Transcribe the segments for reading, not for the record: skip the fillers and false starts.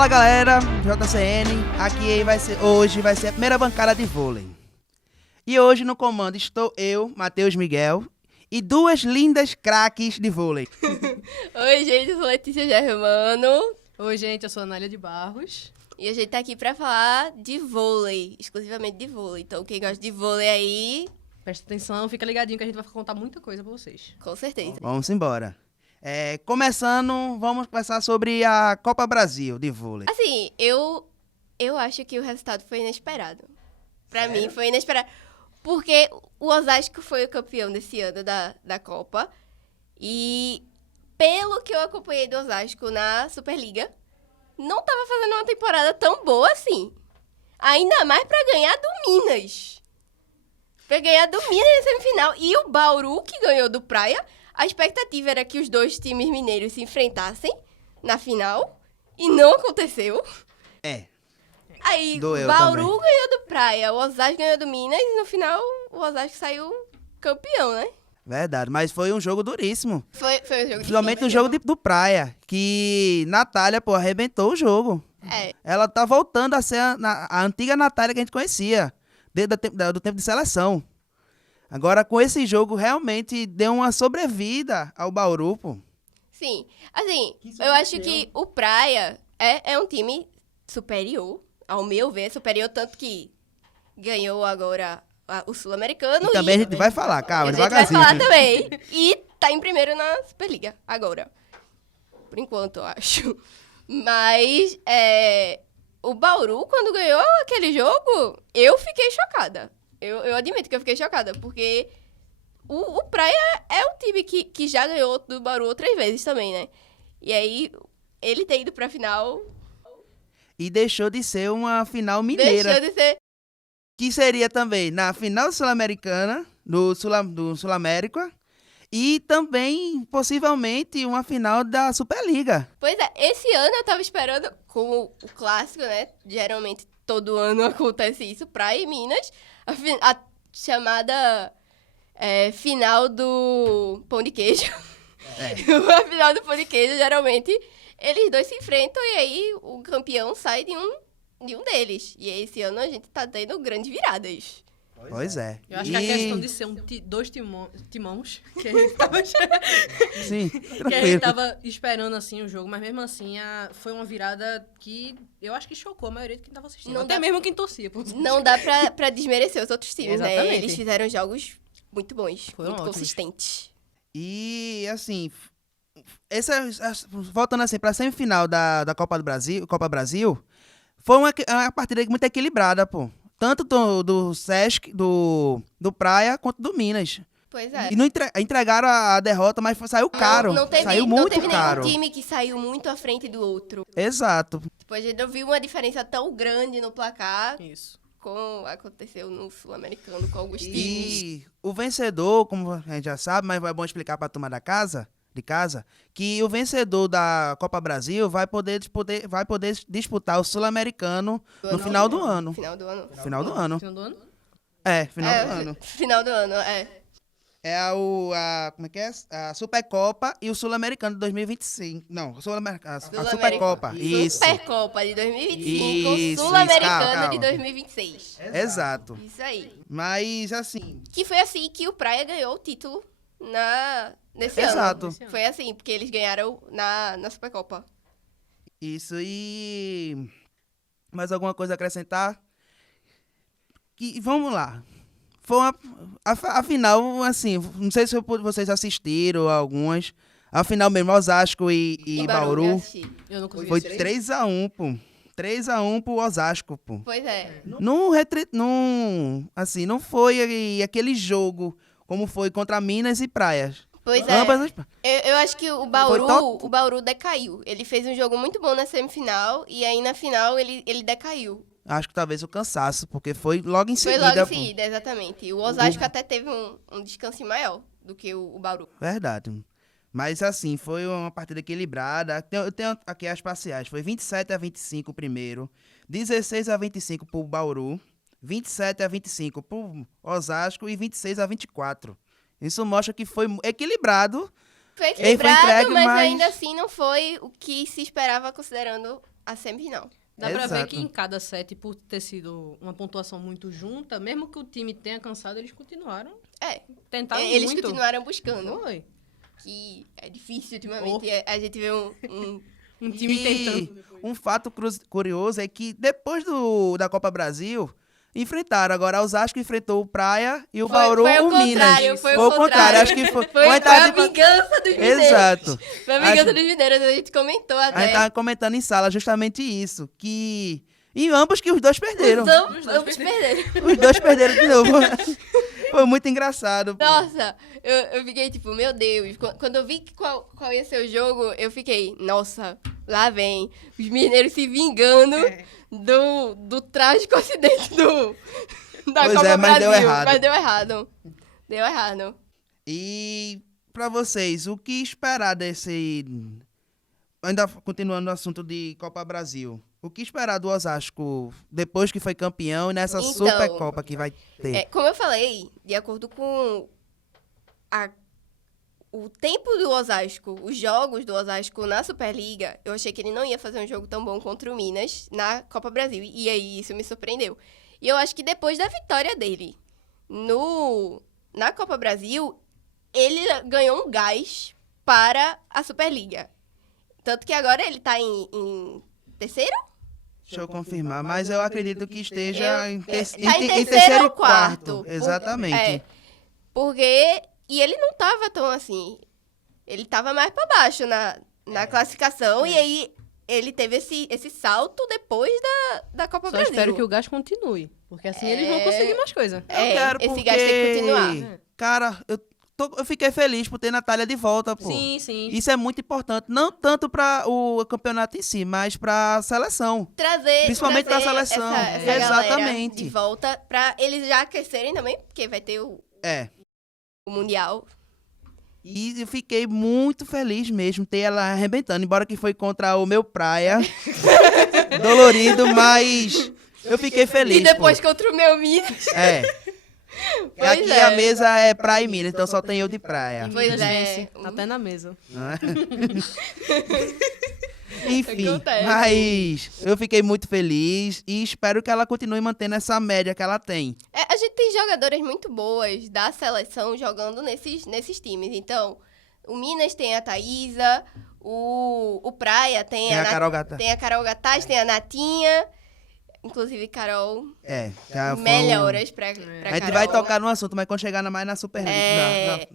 Fala galera, JCN, hoje vai ser a primeira bancada de vôlei. E hoje no comando estou eu, Matheus Miguel, e duas lindas craques de vôlei. Oi gente, eu sou Letícia Germano. Oi gente, eu sou a Anália de Barros. E a gente tá aqui pra falar de vôlei, exclusivamente de vôlei. Então quem gosta de vôlei aí, Presta atenção, fica ligadinho que a gente vai contar muita coisa pra vocês. com certeza. Vamos embora. Começando, vamos conversar sobre a Copa Brasil de vôlei. Assim, eu acho que o resultado foi inesperado. Pra mim foi inesperado. Porque o Osasco foi o campeão desse ano da Copa. E pelo que eu acompanhei do Osasco na Superliga, não tava fazendo uma temporada tão boa assim. Ainda mais pra ganhar do Minas. Pra ganhar do Minas na semifinal. E o Bauru, que ganhou do Praia, a expectativa era que os dois times mineiros se enfrentassem na final. E não aconteceu. Aí, Doeu Bauru também. ganhou do Praia, o Osasco ganhou do Minas. E no final, o Osasco saiu campeão, né? Verdade, mas foi um jogo duríssimo. Foi um jogo Principalmente no difícil. jogo do Praia, que Natália, arrebentou o jogo. É, Ela tá voltando a ser a antiga Natália que a gente conhecia, desde do tempo de seleção. Agora, com esse jogo, realmente deu uma sobrevida ao Bauru, pô. sim. Assim, eu acho que o Praia é um time superior, ao meu ver, superior tanto que ganhou agora o Sul-Americano. E também a gente vai falar, calma, a gente vai devagarzinho. falar também. E tá em primeiro na Superliga, agora. Por enquanto, eu acho. Mas, o Bauru, quando ganhou aquele jogo, eu fiquei chocada. Eu admito que eu fiquei chocada, porque o Praia é um time que já ganhou do Bauru outras vezes também, né? E aí, ele ter ido pra final, E deixou de ser uma final mineira, deixou de ser... que seria também na final sul-americana, do Sul-América, e também, possivelmente, uma final da Superliga. Pois é, esse ano eu tava esperando, como o clássico, né? Geralmente todo ano acontece isso, Praia e Minas, a chamada final do pão de queijo. A final do pão de queijo, geralmente, eles dois se enfrentam e aí o campeão sai de um deles. E esse ano a gente tá tendo grandes viradas. Pois é. Eu acho que a questão de ser dois timões, que a gente tava, Sim, que a gente tranquilo. tava esperando assim o jogo, mas mesmo assim foi uma virada que eu acho que chocou a maioria de quem tava assistindo. Não Até dá- mesmo quem torcia. Por Não dá pra desmerecer os outros times, né? Exatamente. Eles fizeram jogos muito bons, Foram muito ótimos. consistentes. E, assim, voltando assim para a semifinal da Copa Brasil, foi uma partida muito equilibrada, pô. Tanto do Sesc, do Praia, quanto do Minas. Pois é. E não entregaram a derrota, mas saiu caro. Não teve, saiu não muito teve caro. nenhum time que saiu muito à frente do outro. Exato. Tipo, a gente não viu uma diferença tão grande no placar Isso. como aconteceu no Sul-Americano com alguns times. E o vencedor, como a gente já sabe, mas é bom explicar para a turma de casa, que o vencedor da Copa Brasil vai poder disputar o Sul-Americano no final do ano. Final do ano. Final do ano. Final do ano? Final do ano. Final do ano, Como é que é? A Supercopa e o Sul-Americano de 2025. Não, a Supercopa. Sul-Americano. Isso. Supercopa de 2025, Isso, Sul-Americano calma. de 2026. Exato. Isso aí. Mas, assim, Que foi assim que o Praia ganhou o título nesse Exato. ano. Foi assim, porque eles ganharam na Supercopa. isso e... Mais alguma coisa a acrescentar? Vamos lá. Foi a final, assim, não sei se vocês assistiram algumas. A final mesmo, Osasco e Bauru. eu assisti. Eu não consegui. Foi 3-1, pô. 3-1 pro Osasco, pô. Pois é. Assim, não foi aquele jogo como foi contra Minas e Praias. Pois é. Ambas as... Eu acho que o Bauru decaiu. Ele fez um jogo muito bom na semifinal e aí na final ele decaiu. Acho que talvez o cansaço, porque foi logo em Foi seguida. logo em pô. seguida, exatamente. E o Osasco até teve um descanso maior do que o Bauru. Verdade. Mas assim, foi uma partida equilibrada. Eu tenho aqui as parciais. Foi 27-25 o primeiro, 16-25 pro Bauru, 27-25 pro Osasco e 26-24. Isso mostra que foi equilibrado. Foi Ele foi equilibrado, entregue, mas mas- ainda assim não foi o que se esperava considerando a semifinal. Dá pra ver Exato. que em cada set, por ter sido uma pontuação muito junta, mesmo que o time tenha cansado, eles continuaram. É, Tentaram eles muito. continuaram buscando. Foi. Que é difícil ultimamente. A gente vê um Um time E tentando. um fato curioso é que depois da Copa Brasil, enfrentaram. Agora o Osasco enfrentou o Praia e o Bauru foi ao o Minas. contrário, foi Foi ao o contrário. contrário. Acho que foi. Foi Ou a então a gente- vingança dos mineiros. Exato. Foi a vingança Acho- dos mineiros, a gente comentou A gente até. tava comentando em sala justamente isso. Que. E ambos que os dois perderam. Ambos perderam. Os dois perderam de novo. Foi muito engraçado. pô. Nossa, eu fiquei tipo, meu Deus. Quando eu vi qual ia ser o jogo, eu fiquei, nossa, lá vem. Os mineiros se vingando do trágico acidente da Pois Copa é, mas Brasil. deu errado. Mas deu errado. Deu errado. E pra vocês, o que esperar desse. Ainda continuando no assunto de Copa Brasil. O que esperar do Osasco depois que foi campeão e nessa Então, Supercopa que vai ter? Como eu falei, de acordo com o tempo do Osasco, os jogos do Osasco na Superliga, eu achei que ele não ia fazer um jogo tão bom contra o Minas na Copa Brasil. E aí isso me surpreendeu. E eu acho que depois da vitória dele na Copa Brasil, ele ganhou um gás para a Superliga. Tanto que agora ele tá em terceiro? Deixa eu confirmar, mas eu acredito que esteja em Tá em terceiro terceiro e ou quarto. Exatamente. Porque... E ele não tava tão assim. Ele tava mais pra baixo na classificação. E aí, ele teve esse salto depois da Copa Só Brasil. espero que o gás continue. Porque assim eles vão conseguir mais coisa. Eu quero esse porque, gás tem que continuar. Cara, eu fiquei feliz por ter Natália de volta, pô. Sim, sim. Isso é muito importante, não tanto para o campeonato em si, mas para a seleção. Principalmente pra seleção. Essa galera Exatamente. de volta pra eles já aquecerem também, porque vai ter o Mundial. E eu fiquei muito feliz mesmo ter ela arrebentando, embora que foi contra o meu Praia. Dolorido, mas eu fiquei feliz. E depois pô. contra o meu Minas. Pois Aqui é. a mesa é Praia e Minas, então só tem eu de praia. Pois Minas é. vence, até na mesa. Não é? Enfim, Acontece. mas eu fiquei muito feliz e espero que ela continue mantendo essa média que ela tem. A gente tem jogadoras muito boas da seleção jogando nesses times. Então, o Minas tem a Thaísa, o Praia tem a Carol Gata. tem a Carol Gataz, tem a Natinha. Inclusive, Carol, Já foi melhoras pra A Carol. gente vai tocar no assunto, mas quando chegar mais na Superliga,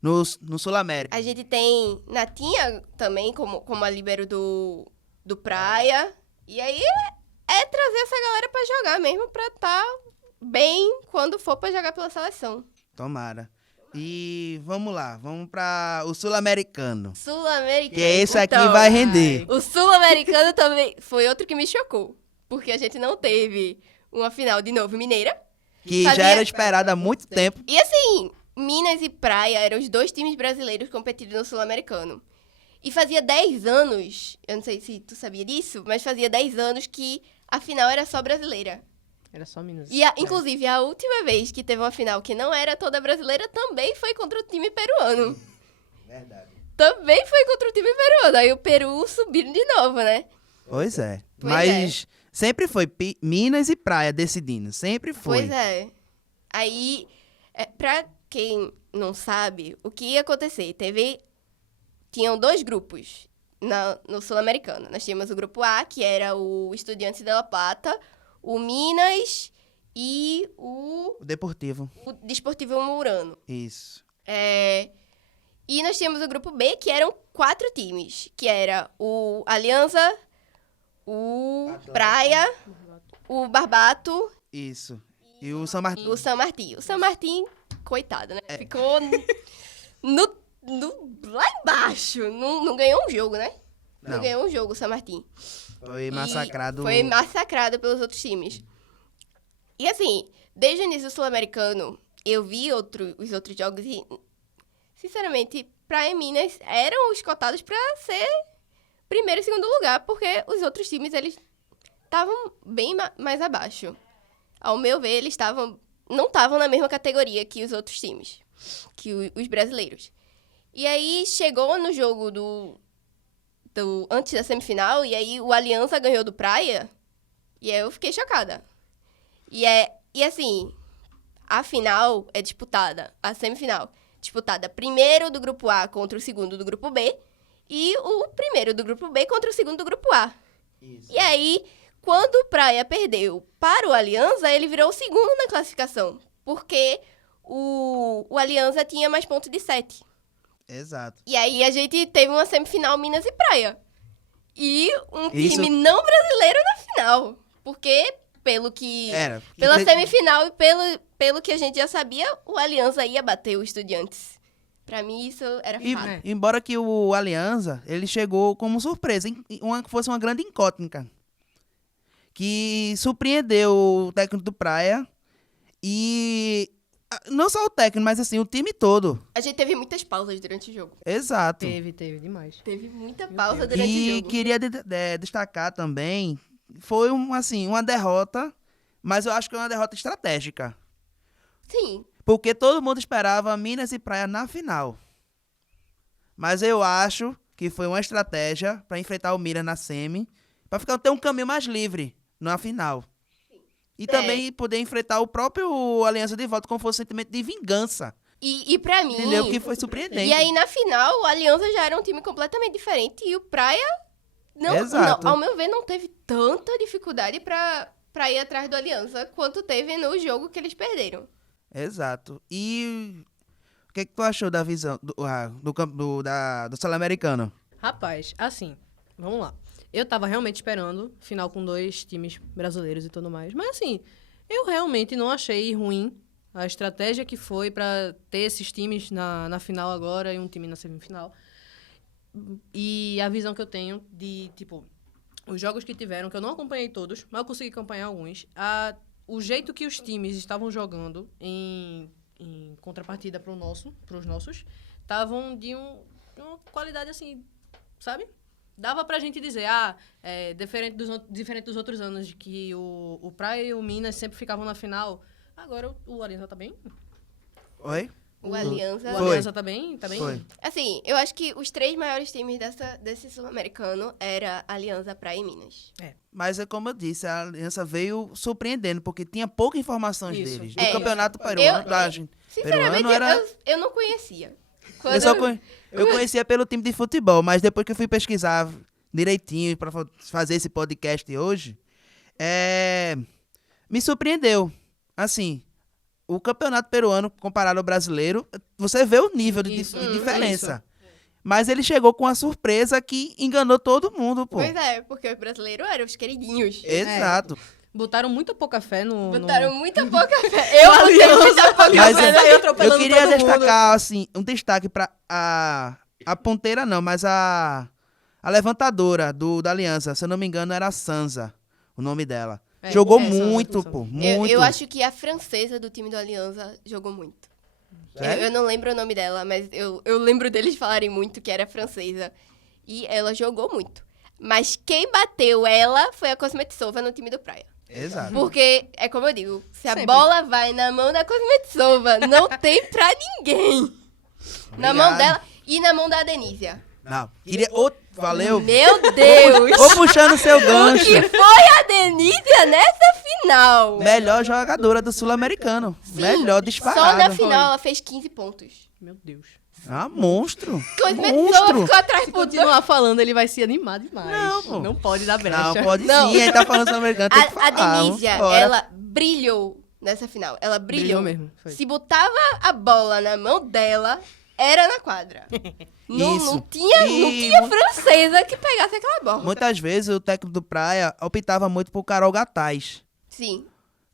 no Sul-América. A gente tem Natinha também como a líbero do Praia. E aí é trazer essa galera pra jogar mesmo, pra estar bem quando for pra jogar pela seleção. Tomara. E vamos lá, vamos para o Sul-Americano. Sul-Americano. Que esse aqui Então, vai render. O Sul-Americano também foi outro que me chocou. Porque a gente não teve uma final de novo mineira. Que Fazia- já era esperado há muito tempo. E assim, Minas e Praia eram os dois times brasileiros competindo no Sul-Americano. E fazia 10 anos, eu não sei se tu sabia disso, mas fazia 10 anos que a final era só brasileira. Era só Minas. E, inclusive, a última vez que teve uma final que não era toda brasileira também foi contra o time peruano. Verdade. Também foi contra o time peruano. Aí o Peru subiram de novo, né? Pois é. Pois Mas sempre foi Minas e Praia decidindo. Sempre foi. Pois é. Aí, pra quem não sabe, o que ia acontecer? Tinham dois grupos no Sul-Americano. Nós tínhamos o grupo A, que era o Estudiantes de La Plata, o Minas e O Deportivo. o Desportivo Murano. Isso. E nós tínhamos o grupo B, que eram 4 times, que era o Aliança, o Praia, o Barbato Isso. E o São Martin. o San Martín. O San Martín, coitado, né? Ficou lá embaixo. Não ganhou um jogo, né? Não Não. ganhou um jogo o San Martín. Foi E massacrado. Foi massacrado pelos outros times. E assim, desde o início do Sul-Americano, eu vi os outros jogos e, sinceramente, Praia e Minas eram os cotados pra ser primeiro e segundo lugar, porque os outros times, eles estavam bem mais abaixo. Ao meu ver, eles não estavam na mesma categoria que os outros times, que os brasileiros. E aí, chegou no jogo antes da semifinal, e aí o Aliança ganhou do Praia, e aí eu fiquei chocada. E assim, a final é disputada, a semifinal, disputada primeiro do grupo A contra o segundo do grupo B, e o primeiro do grupo B contra o segundo do grupo A. Isso. E aí, quando o Praia perdeu para o Aliança, ele virou o segundo na classificação, porque o Aliança tinha mais pontos de 7. Exato. E aí a gente teve uma semifinal Minas e Praia. E um Isso- time não brasileiro na final. Porque, Era. pela semifinal e pelo que a gente já sabia, o Aliança ia bater o Estudiantes. Pra mim, isso era E, fato. embora que o Alianza, ele chegou como surpresa, fosse uma grande incógnita, que surpreendeu o técnico do Praia e não só o técnico, mas assim, o time todo. A gente teve muitas pausas durante o jogo. Exato. Teve demais. Teve muita pausa durante o E jogo. queria destacar também, foi uma derrota, mas eu acho que é uma derrota estratégica. Sim. Porque todo mundo esperava Minas e Praia na final. Mas eu acho que foi uma estratégia para enfrentar o Minas na semi, para ter um caminho mais livre na final. E também poder enfrentar o próprio Aliança de volta com fosse um sentimento de vingança. E pra mim... Entendeu? Que foi surpreendente. E aí, na final, o Aliança já era um time completamente diferente. E o Praia, Exato. ao meu ver, não teve tanta dificuldade pra ir atrás do Aliança quanto teve no jogo que eles perderam. Exato. E o que tu achou da visão do Sul-Americano? Rapaz, assim, vamos lá. Eu tava realmente esperando final com 2 times brasileiros e tudo mais. Mas assim, eu realmente não achei ruim a estratégia que foi pra ter esses times na final agora e um time na semifinal. E a visão que eu tenho de, tipo, os jogos que tiveram, que eu não acompanhei todos, mas eu consegui acompanhar alguns. O jeito que os times estavam jogando em contrapartida pros nossos, estavam de uma qualidade assim, sabe? Dava pra gente dizer, diferente dos outros anos, de que o Praia e o Minas sempre ficavam na final. Agora o Aliança tá bem. Oi? O Aliança... O Foi. Aliança tá bem. Foi. Assim, eu acho que os 3 maiores times desse sul-americano era Aliança, Praia e Minas. Mas é como eu disse, a Aliança veio surpreendendo, porque tinha pouca informações Isso. deles. Do É. campeonato peruano, Sinceramente, peruano era... eu não conhecia. Eu conhecia pelo time de futebol, mas depois que eu fui pesquisar direitinho para fazer esse podcast hoje, me surpreendeu. Assim, o campeonato peruano comparado ao brasileiro, você vê o nível de Isso, diferença. Mas ele chegou com uma surpresa que enganou todo mundo, pô. Pois é, porque os brasileiros eram os queridinhos. Exato. Botaram muita pouca fé no... Botaram muita pouca fé. Eu botei muita pouca Mas fé. Aí eu atropelando queria todo mundo. destacar, assim, um destaque para a ponteira não, mas a levantadora da Aliança, se eu não me engano, era a Sansa, o nome dela. Jogou Sansa, muito, Sansa. pô, muito. Eu acho que a francesa do time do Aliança jogou muito. Sério? Eu não lembro o nome dela, mas eu lembro deles falarem muito que era francesa. E ela jogou muito. Mas quem bateu ela foi a Cosmetsova no time do Praia. Exato. Porque, é como eu digo, se a Sempre. bola vai na mão da Cosmetsova, não tem pra ninguém. Na mão Obrigado. dela e na mão da Denísia. Não, valeu. Meu Deus! Ô, puxando seu O gancho. que foi a Denísia nessa final? Melhor jogadora do Sul-Americano. Sim, Melhor disparado. Só na final ela fez 15 pontos. Meu Deus. Ah, monstro. Cosmetsova Monstro. ficou atrás Se por continuar falando, ele vai se animar demais. Não, pô. Não pode dar brecha. Não, pode Não. sim. A gente tá falando Sul-Americano, tem que A falar. Denísia, Vambora. ela brilhou nessa final. Ela brilhou. Brilhou mesmo, foi. Se botava a bola na mão dela, era na quadra. Não Isso. tinha E francesa que pegasse aquela bola. muitas vezes o técnico do Praia optava muito por Carol Gataz. Sim.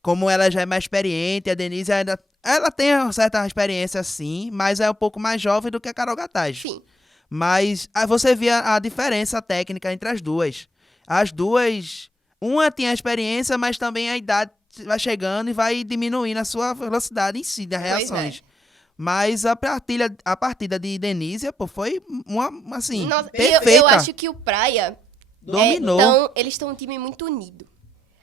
Como ela já é mais experiente, a Denise ainda... Ela tem uma certa experiência, sim, mas é um pouco mais jovem do que a Carol Gataz. Sim. Mas aí você via a diferença técnica entre as duas. As duas... Uma tinha experiência, mas também a idade vai chegando e vai diminuindo a sua velocidade em si, das Pois é. reações. Mas a partida de Denise, pô, foi uma, assim, Nossa, perfeita. eu acho que o Praia... Dominou. Eles estão um time muito unido.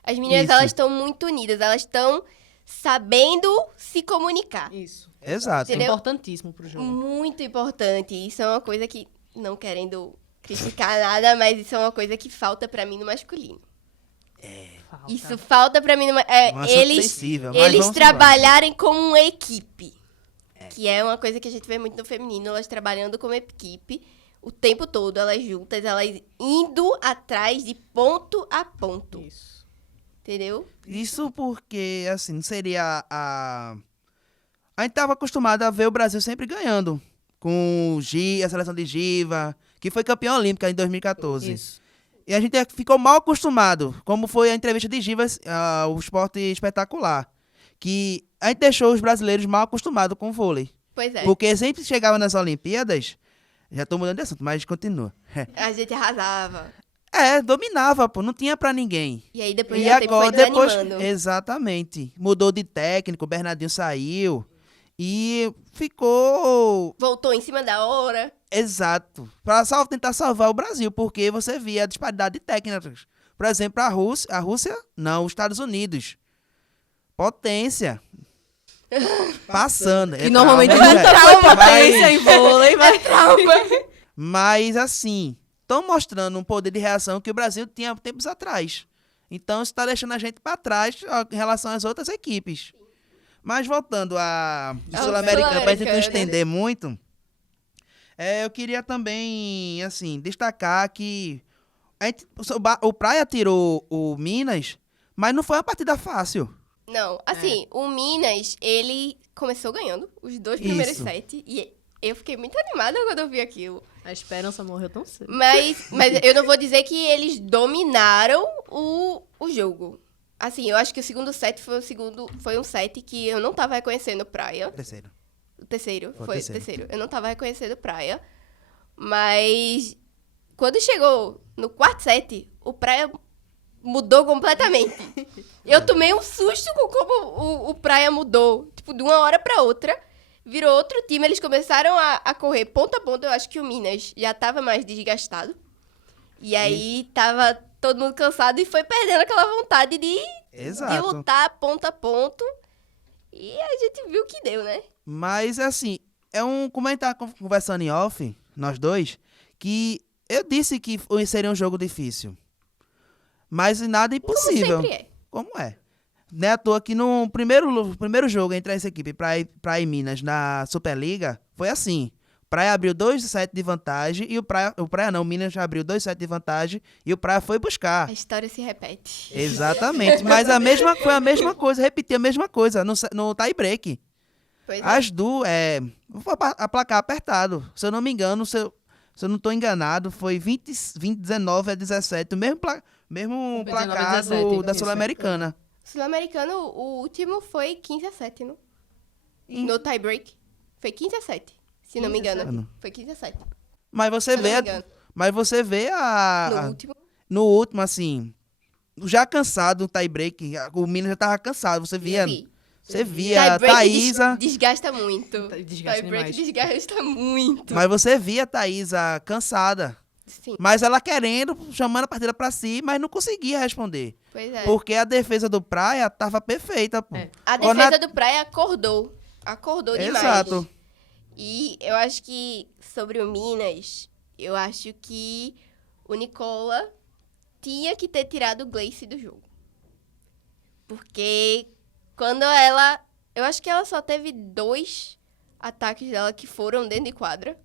As meninas, Isso. elas estão muito unidas. Elas estão sabendo se comunicar. Isso. Exato. É Entendeu? importantíssimo pro jogo. Muito importante. Isso é uma coisa que, não querendo criticar nada, mas isso é uma coisa que falta pra mim no masculino. Falta. Isso falta pra mim no Um assunto eles sensível, mas eles vamos trabalharem como uma equipe. Que é uma coisa que a gente vê muito no feminino, elas trabalhando como equipe o tempo todo, elas juntas, elas indo atrás de ponto a ponto. Isso. Entendeu? Isso porque, assim, não seria a... A gente tava acostumado a ver o Brasil sempre ganhando. Com a seleção de Giva, que foi campeã olímpica em 2014. Isso. E a gente ficou mal acostumado, como foi a entrevista de Givas, o esporte espetacular. Que a gente deixou os brasileiros mal acostumados com o vôlei. Pois é. Porque sempre chegava nas Olimpíadas, já tô mudando de assunto, mas continua. A gente arrasava. Dominava, pô, não tinha pra ninguém. E aí depois E de um tempo foi agora, depois, desanimando. exatamente, mudou de técnico, o Bernardinho saiu e ficou, Voltou em cima da hora. exato, pra tentar salvar o Brasil, porque você via a disparidade de técnicas. Por exemplo, a Rússia, não, os Estados Unidos, potência, passando. Que normalmente trauma, não né, é velho? tão potência em vôlei, mas... Mas, assim, estão mostrando um poder de reação que o Brasil tinha tempos atrás. Então, isso está deixando a gente para trás em relação às outras equipes. Mas, voltando à Sul-Americana, para a gente não estender muito, eu queria também, assim, destacar que o Praia tirou o Minas, mas não foi uma partida fácil. Não, assim, o Minas, ele começou ganhando os 2 primeiros Isso. sets. E eu fiquei muito animada quando eu vi aquilo. A esperança morreu tão cedo. Mas eu não vou dizer que eles dominaram o jogo. Assim, eu acho que o segundo set foi um set que eu não tava reconhecendo Praia. Terceiro. O terceiro, Foi o foi o terceiro. terceiro. Eu não tava reconhecendo Praia. Mas quando chegou no quarto set, o Praia mudou completamente. Eu tomei um susto com como o Praia mudou. Tipo, de uma hora pra outra, virou outro time. Eles começaram a correr ponta a ponta. Eu acho que o Minas já tava mais desgastado. E aí tava todo mundo cansado e foi perdendo aquela vontade de Exato. lutar ponto a ponto. E a gente viu que deu, né? Mas, assim, como a gente tá conversando em off, nós dois, que eu disse que seria um jogo difícil. Mas nada impossível. Como sempre é. Como é? Não é à toa que no primeiro jogo entre essa equipe Praia e Minas na Superliga, foi assim. Praia abriu 2 sets de vantagem e o Minas já abriu 2 sets de vantagem e o Praia foi buscar. A história se repete. Exatamente, mas foi a mesma coisa, repetiu a mesma coisa no tie break. Pois é. As duas, foi a placar apertado. Se eu não me engano, se eu não estou enganado, foi 19 a 17, o mesmo placar 19-17, da isso. Sul-Americana. Sul-Americano, o último foi 15-7, não? No tie break. Foi 15-7, se não me engano. 15-7. Foi 15-7. Mas Se você eu não vê, me engano. No último. no último, assim, já cansado no tie break, o Minas já tava cansado, você via, Sim. você via a Tie break Thaísa, desgasta muito. Desgasta Tie break demais. desgasta muito. mas você via a Thaísa cansada, Sim, mas ela querendo, chamando a partida pra si, mas não conseguia responder. pois é. Porque a defesa do Praia tava perfeita, pô. É. A Quando defesa do Praia acordou. Acordou demais. Exato. E eu acho que, sobre o Minas, eu acho que o Nicola tinha que ter tirado o Gleice do jogo. Porque quando ela... Eu acho que ela só teve 2 ataques dela que foram dentro de quadra.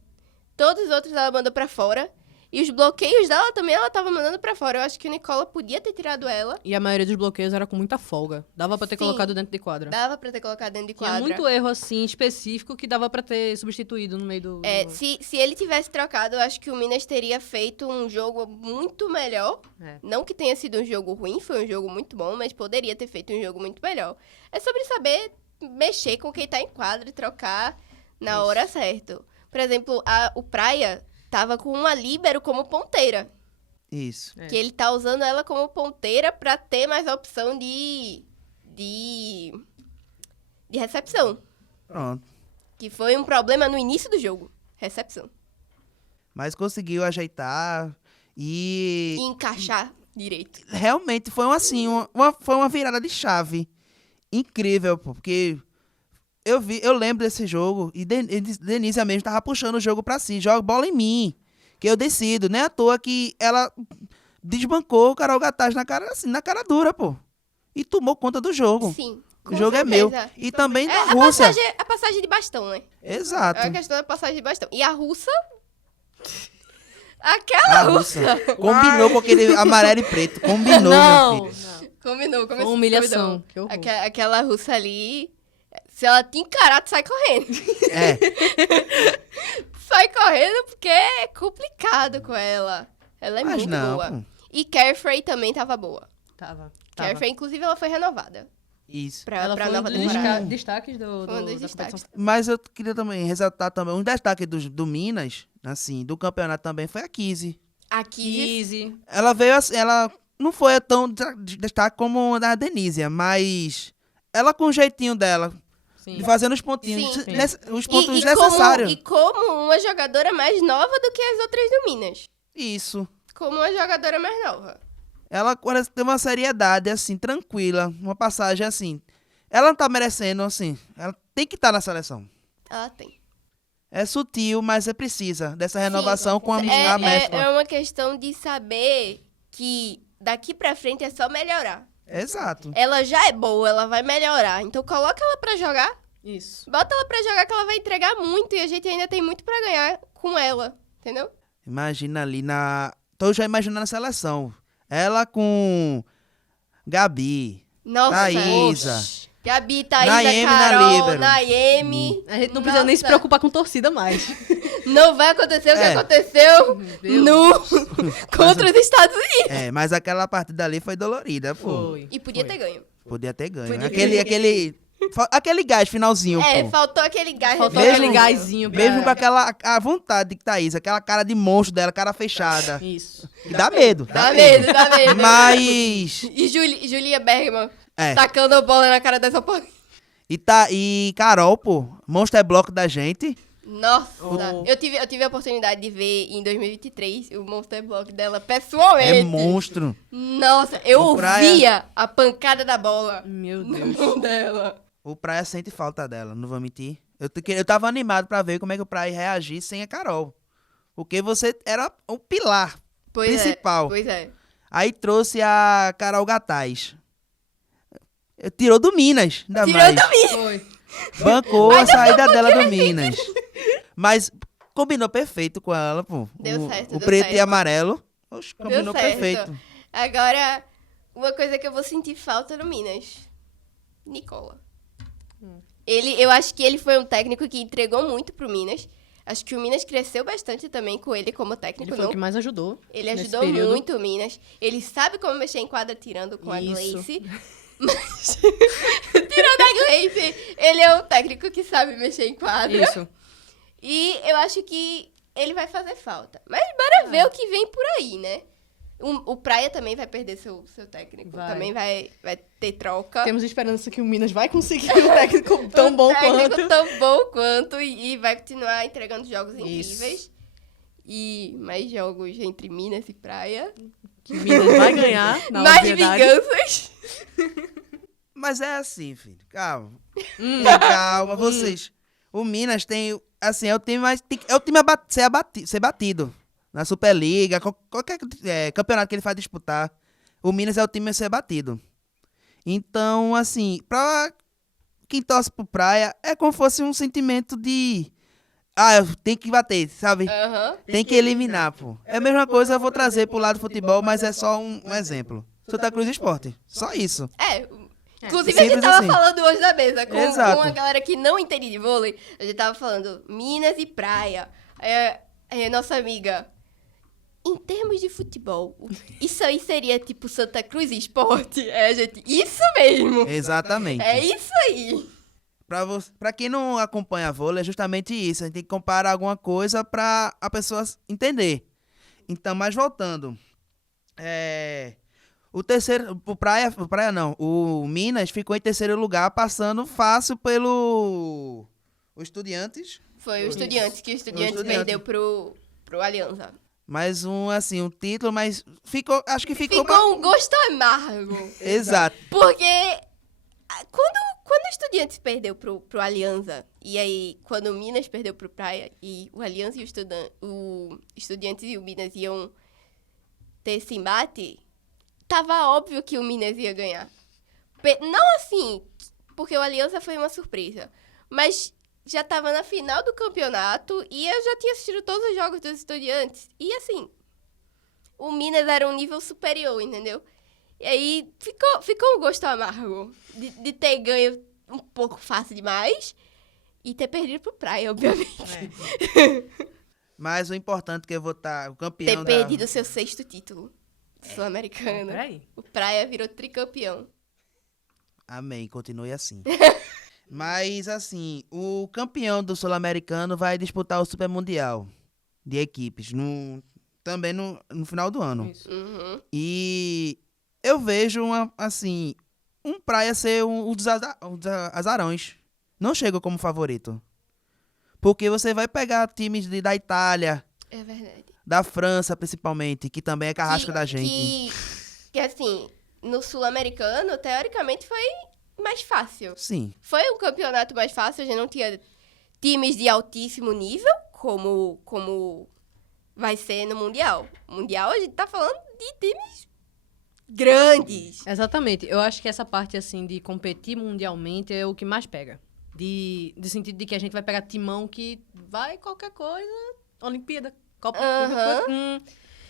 Todos os outros ela mandou pra fora. E os bloqueios dela também ela tava mandando pra fora. Eu acho que o Nicola podia ter tirado ela. E a maioria dos bloqueios era com muita folga. Dava pra ter Sim. colocado dentro de quadra. Dava pra ter colocado dentro de Tinha quadra. muito erro, assim, específico que dava pra ter substituído no meio do... Se ele tivesse trocado, eu acho que o Minas teria feito um jogo muito melhor. É. Não que tenha sido um jogo ruim, foi um jogo muito bom, mas poderia ter feito um jogo muito melhor. É sobre saber mexer com quem tá em quadra e trocar na Isso. hora certa. Por exemplo, o Praia tava com uma líbero como ponteira. Isso. É. Que ele tá usando ela como ponteira pra ter mais opção de recepção. Pronto. Que foi um problema no início do jogo. Recepção. Mas conseguiu ajeitar E e encaixar direito. realmente foi foi uma virada de chave incrível, pô, porque eu lembro desse jogo e Denise mesmo tava puxando o jogo pra si, joga bola em mim. que eu decido. Nem à toa que ela desbancou o Carol Gataz na cara, assim, na cara dura, pô. E tomou conta do jogo. Sim. O com jogo é meu. certeza. E também da A Rússia. passagem de bastão, né? Exato. É a questão da passagem de bastão. E a russa... A Aquela Rússia. russa. Combinou com aquele amarelo e preto. Combinou, Não, meu filho. não. Combinou. Foi uma humilhação. Que horror. Aquela russa ali... Se ela te encarar, tu sai correndo. É. Sai correndo porque é complicado com ela. Ela é Mas muito não, boa. pô. E Carefrey também tava boa. Tava. Carefrey, inclusive, ela foi renovada Isso. Ela pra foi um nova dos temporada. destaques do, Foi um dos da destaques. competição. Mas eu queria também ressaltar também um destaque do Minas, assim, do campeonato também foi a Kizzy. Aqui, Easy. Ela veio assim, ela não foi tão destaque como a da Denísia, mas ela com o jeitinho dela, Sim. de fazendo os pontinhos, Sim. os pontos e necessários. como uma jogadora mais nova do que as outras do Minas. Isso. Como uma jogadora mais nova. Ela parece ter uma seriedade, assim, tranquila, uma passagem assim. Ela não tá merecendo, assim, ela tem que estar na seleção. Ela tem. É sutil, mas é precisa dessa renovação com a É mescla. uma questão de saber que daqui pra frente é só melhorar. Exato. Ela já é boa, ela vai melhorar. Então coloca ela pra jogar. Isso. Bota ela pra jogar que ela vai entregar muito e a gente ainda tem muito pra ganhar com ela. Entendeu? Imagina ali na... Tô já imaginando a seleção. Ela com Gabi, Nossa. Thaísa. oxe. Gabi, Thaísa, Naemi na Carol, líbero. Naemi. A gente não precisa nem se Nossa. preocupar com torcida mais. Não vai acontecer o que É. aconteceu Deus. no contra os Estados Unidos. É, mas aquela partida ali foi dolorida, pô. Foi. E podia foi. ter ganho. Podia ter ganho. Podia Aquele gás finalzinho, É, pô. faltou aquele gás. Faltou Mesmo- aquele gásinho pra... Mesmo com a vontade de Thaís, aquela cara de monstro dela, cara fechada. Isso. Que dá medo. Dá medo, dá medo. Mas... E Julia Bergman É. tacando a bola na cara dessa porra. E Carol, pô, Monster Block da gente. Nossa, Oh. eu tive a oportunidade de ver em 2023 o Monster Block dela pessoalmente. É monstro. Nossa, eu O Praia- ouvia a pancada da bola Meu na Deus. mão dela. O Praia sente falta dela, não vou mentir. Eu tava animado pra ver como é que o Praia ia reagir sem a Carol. Porque você era o pilar Pois principal. É, pois é. Aí trouxe a Carol Gataz. Tirou do Minas, ainda Tirou mais. do mim. Foi. Bancou a saída dela do Minas. Mas combinou perfeito com ela, pô. Deu certo, O deu preto certo. e amarelo. Oxe, combinou certo. perfeito. Agora, uma coisa que eu vou sentir falta no Minas. Nicola. Eu acho que ele foi um técnico que entregou muito pro Minas. Acho que o Minas cresceu bastante também com ele como técnico. Ele foi não o que mais ajudou. Ele nesse ajudou período. muito o Minas. Ele sabe como mexer em quadra tirando com a Isso. Gleice. Mas, tirando a Gleice, ele é um técnico que sabe mexer em quadra. Isso. E eu acho que ele vai fazer falta. Mas bora ver o que vem por aí, né? O Praia também vai perder seu técnico. Vai. Também vai ter troca. Temos esperança que o Minas vai conseguir um técnico tão bom técnico quanto. tão bom quanto e vai continuar entregando jogos Isso. incríveis. E mais jogos entre Minas e Praia. Que o Minas vai ganhar, na mais obviedade. vinganças. Mas é assim, filho. Calma. Calma, vocês. O Minas tem. Assim, é o time mais. É o time ser batido. Na Superliga, qualquer campeonato que ele faz disputar. O Minas é o time a ser batido. Então, assim, pra quem torce pro Praia, é como se fosse um sentimento de. Ah, eu tenho que bater, sabe? Aham. Tem que eliminar, pô. É a mesma coisa, eu vou trazer pro lado do futebol, mas é só um exemplo. Santa Cruz Esporte. Só isso. Inclusive, a gente Simples tava assim. falando hoje da mesa com Exato. uma galera que não entende de vôlei. A gente tava falando Minas e Praia. Nossa amiga, em termos de futebol, isso aí seria tipo Santa Cruz Esporte? Gente, isso mesmo. Exatamente. É isso aí. Pra quem não acompanha vôlei, é justamente isso. A gente tem que comparar alguma coisa pra a pessoa entender. Então, mas voltando. O terceiro. O Praia não. O Minas ficou em terceiro lugar, passando fácil pelo. O Estudiantes. Foi o Estudiantes, que o Estudiantes Estudiantes. perdeu pro Aliança. Mais um título, mas ficou. Acho que ficou. Ficou um gosto amargo. Exato. Porque quando o Estudiantes perdeu pro Alianza, e aí quando o Minas perdeu pro Praia, e o Alianza e o Estudiantes e o Minas iam ter esse embate, tava óbvio que o Minas ia ganhar. Não assim, porque o Alianza foi uma surpresa, mas já tava na final do campeonato e eu já tinha assistido todos os jogos dos Estudiantes. E assim, o Minas era um nível superior, entendeu? E aí ficou um gosto amargo de ter ganho um pouco fácil demais e ter perdido pro Praia, obviamente. Mas o importante é que eu vou estar o campeão Ter perdido o seu 6º título sul-americano. Peraí. O Praia virou tricampeão. Amém, continue assim. Mas, assim, o campeão do Sul-Americano vai disputar o Super Mundial de equipes também no final do ano. Isso. Uhum. E eu vejo, um Praia ser um dos azarões. Não chega como favorito. Porque você vai pegar times da Itália, É verdade. da França, principalmente, que também é carrasco da gente. Que, assim, no Sul-Americano, teoricamente, foi mais fácil. Sim. Foi um campeonato mais fácil, a gente não tinha times de altíssimo nível, como vai ser no Mundial. Mundial, a gente tá falando de times grandes. Exatamente. Eu acho que essa parte, assim, de competir mundialmente é o que mais pega. De sentido de que a gente vai pegar timão que vai qualquer coisa, Olimpíada, Copa, qualquer coisa.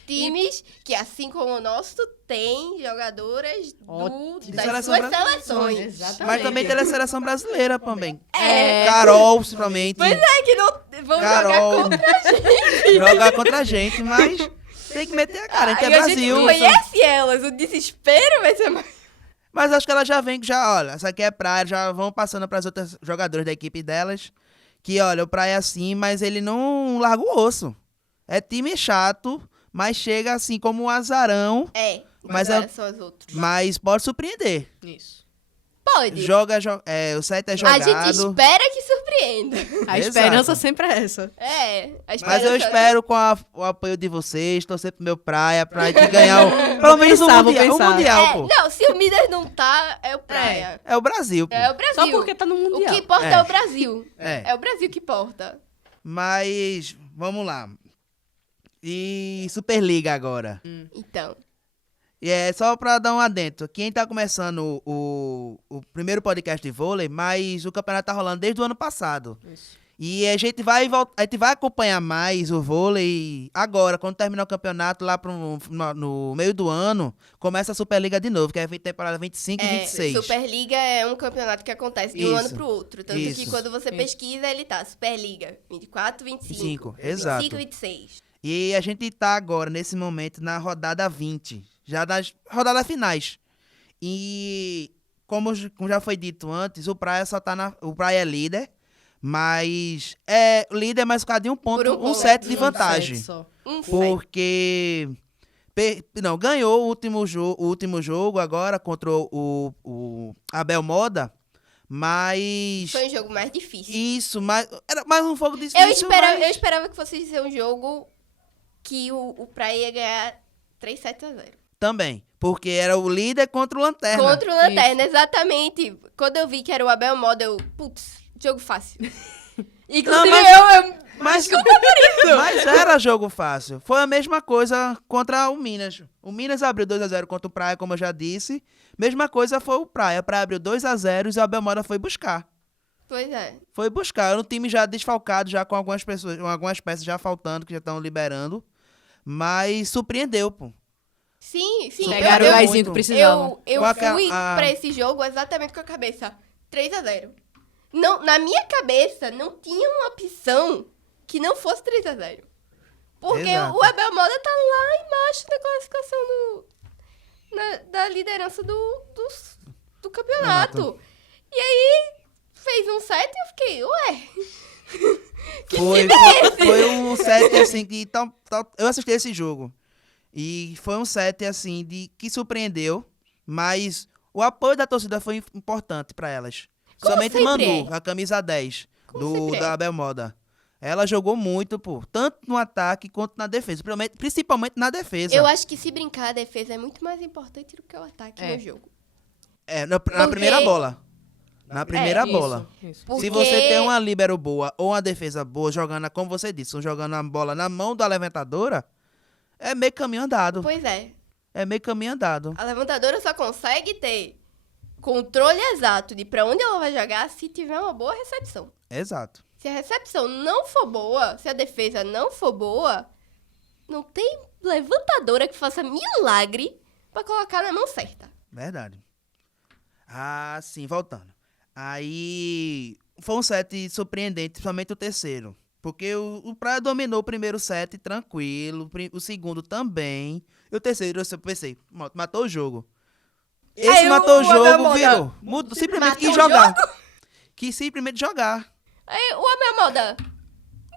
Times que, assim como o nosso, tem jogadoras Ótimo. das Seleção suas brasileira. seleções. Exatamente. Mas também tem a seleção brasileira também. É. Carol, principalmente. Pois é, que não vão Carol jogar contra a gente. jogar contra a gente, mas tem que meter a cara. A gente é Aí a Brasil. gente conhece elas, o desespero vai ser mais... Mas acho que ela já vem, olha, essa aqui é Praia, já vão passando para as outras jogadoras da equipe delas, que olha, o Praia é assim, mas ele não larga o osso. É time chato, mas chega assim como um azarão, É, Mas olha só os outros. mas pode surpreender. Isso. Pode. O set é A jogado. gente espera que surpreenda. A Exato. esperança sempre é essa. É, a Mas esperança... eu espero com o apoio de vocês, torcer pro meu Praia, pra gente ganhar pelo menos pensar, o vou mundial. O pensar. mundial, pô. Não, se o Minas não tá, é o Praia. É o Brasil, pô. É o Brasil. Só porque tá no O Mundial. que importa é o Brasil. É. É o Brasil que importa. Mas, vamos lá. E Superliga agora. Então, E é só pra dar um adentro. Quem tá começando o primeiro podcast de vôlei, mas o campeonato tá rolando desde o ano passado. Isso. E a gente vai acompanhar mais o vôlei agora, quando terminar o campeonato lá no meio do ano, começa a Superliga de novo, que é a temporada 25 e 26. Superliga é um campeonato que acontece de um Isso. ano pro outro. Tanto Isso. que quando você pesquisa, ele tá Superliga 24, 25. 25, exato. 25, 26. E a gente tá agora, nesse momento, na rodada 20, já das rodadas finais. E como já foi dito antes, o Praia o Praia é líder, mas é líder mais por causa de um ponto, Por um ponto. set de Um vantagem. Só. Porque ganhou o último jogo agora contra o Abel Moda, mas Foi um jogo mais difícil. isso, era mais um fogo difícil. Eu mas- esperava que fosse ser um jogo que o Praia ia ganhar 3-7-0. Também, porque era o líder contra o Lanterna. Contra o Lanterna, exatamente. Quando eu vi que era o Abel Moda, eu... Putz, jogo fácil. Inclusive, Mas era jogo fácil. Foi a mesma coisa contra o Minas. O Minas abriu 2-0 contra o Praia, como eu já disse. Mesma coisa foi o Praia. O Praia abriu 2-0 e o Abel Moda foi buscar. Pois é. Foi buscar. Era um time já desfalcado, já com algumas peças já faltando, que já estão liberando. Mas surpreendeu, pô. Sim. Pegaram o gásinho que precisavam. Eu Com fui pra esse jogo exatamente com a cabeça 3-0. Não, na minha cabeça, não tinha uma opção que não fosse 3-0. Porque Exato. o Abel Moda tá lá embaixo da classificação da liderança do campeonato. E aí, fez um set e eu fiquei, ué... Foi um set assim que eu assisti esse jogo. E foi um set assim que surpreendeu, mas o apoio da torcida foi importante pra elas. Como Somente sempre Manu, a camisa 10 Como sempre é. da Abel Moda. Ela jogou muito, pô, tanto no ataque quanto na defesa, principalmente na defesa. Eu acho que se brincar, a defesa é muito mais importante do que o ataque É. no jogo. Na primeira bola. Na primeira Isso, bola. isso. Porque... Se você tem uma líbero boa ou uma defesa boa, jogando, como você disse, jogando a bola na mão da levantadora, é meio caminho andado. Pois é. É meio caminho andado. A levantadora só consegue ter controle exato de pra onde ela vai jogar se tiver uma boa recepção. Exato. Se a recepção não for boa, se a defesa não for boa, não tem levantadora que faça milagre pra colocar na mão certa. Verdade. Ah, sim, voltando. Aí foi um set surpreendente, principalmente o terceiro. Porque o Praia dominou o primeiro set tranquilo, o segundo também. E o terceiro, eu pensei, matou o jogo. Esse Aí matou o o jogo, Abel virou. Simplesmente Matou quis o jogar. Quis simplesmente jogar. Aí o Abel Moda,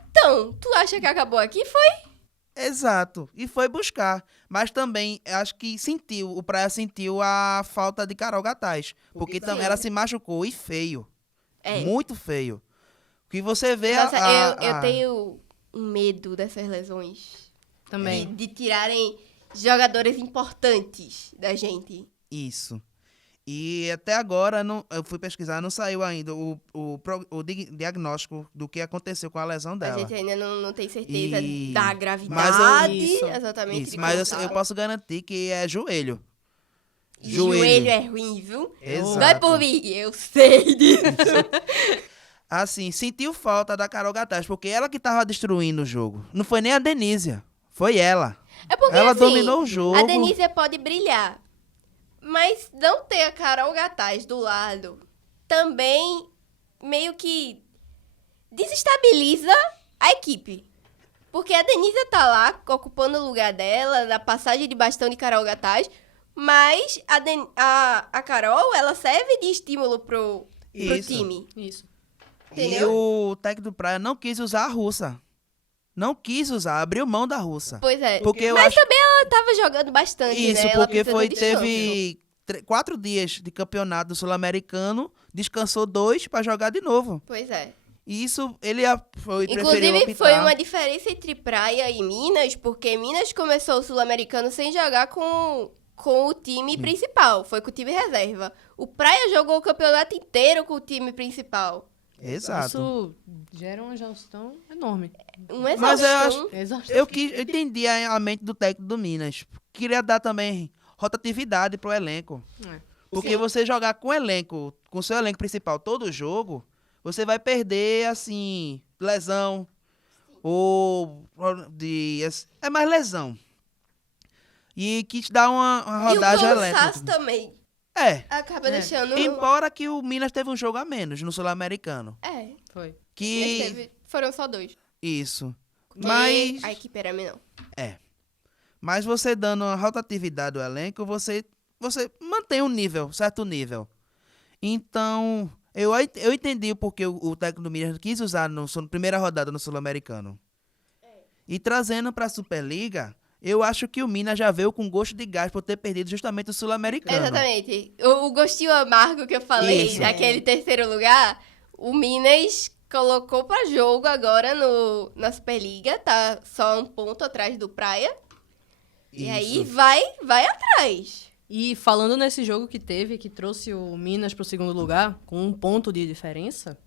então, tu acha que acabou aqui? Foi? Exato. E foi buscar. Mas também, acho que o Praia sentiu a falta de Carol Gataz. Porque também ela se machucou e feio. É. Muito feio. Que você vê Nossa, eu tenho um medo dessas lesões. Também. De tirarem jogadores importantes da gente. Isso. E até agora, eu fui pesquisar, não saiu ainda o diagnóstico do que aconteceu com a lesão A dela. gente ainda não tem certeza E- da Mas gravidade, Isso. exatamente. Isso, de mas como eu tá. posso garantir que é joelho. Joelho é ruim, viu? Exato. Vai por mim, eu sei disso. Assim, sentiu falta da Carol Gataz, porque ela que tava destruindo o jogo. Não foi nem a Denísia, foi ela. É porque, Ela assim, dominou o jogo. a Denísia pode brilhar, mas não ter a Carol Gataz do lado também meio que desestabiliza a equipe. Porque a Denísia tá lá, ocupando o lugar dela, na passagem de bastão de Carol Gataz, mas a Carol, ela serve de estímulo pro Isso. time. Isso. E Entendeu? o técnico do Praia não quis usar a russa. Não quis usar, abriu mão da russa. Pois é. Porque eu mas acho- também ela tava jogando bastante, Isso, né? Ela porque precisa de descanso. teve 4 dias de campeonato sul-americano, descansou 2 para jogar de novo. Pois é. E isso ele preferiu Inclusive, optar. foi uma diferença entre Praia e Minas, porque Minas começou o Sul-Americano sem jogar com o time principal. Foi com o time reserva. O Praia jogou o campeonato inteiro com o time principal. Exato. Isso gera uma exaustão enorme. Uma Mas eu exaustão. Exaustão. Eu entendi a mente do técnico do Minas. Queria dar também rotatividade pro elenco. É. Porque Sim. você jogar com elenco, com seu elenco principal todo jogo, você vai perder, assim, lesão. Ou é mais lesão. E que te dá uma E o rodagem cansaço elétrica. também É. acaba deixando... Embora que o Minas teve um jogo a menos no Sul-Americano. É. Foi. Que. Foram só 2. Isso. Porque Mas. a equipe era menor. Mas você dando uma rotatividade ao elenco, você mantém um nível, certo nível. Então, eu entendi porque o técnico do Minas quis usar na primeira rodada no Sul-Americano. E trazendo para a Superliga, eu acho que o Minas já veio com gosto de gás por ter perdido justamente o Sul-Americano. Exatamente. O gostinho amargo que eu falei Isso. daquele terceiro lugar, o Minas colocou pra jogo agora na Superliga, tá só um ponto atrás do Praia. E aí Isso. vai atrás. E falando nesse jogo que teve, que trouxe o Minas pro segundo lugar, com 1 ponto de diferença,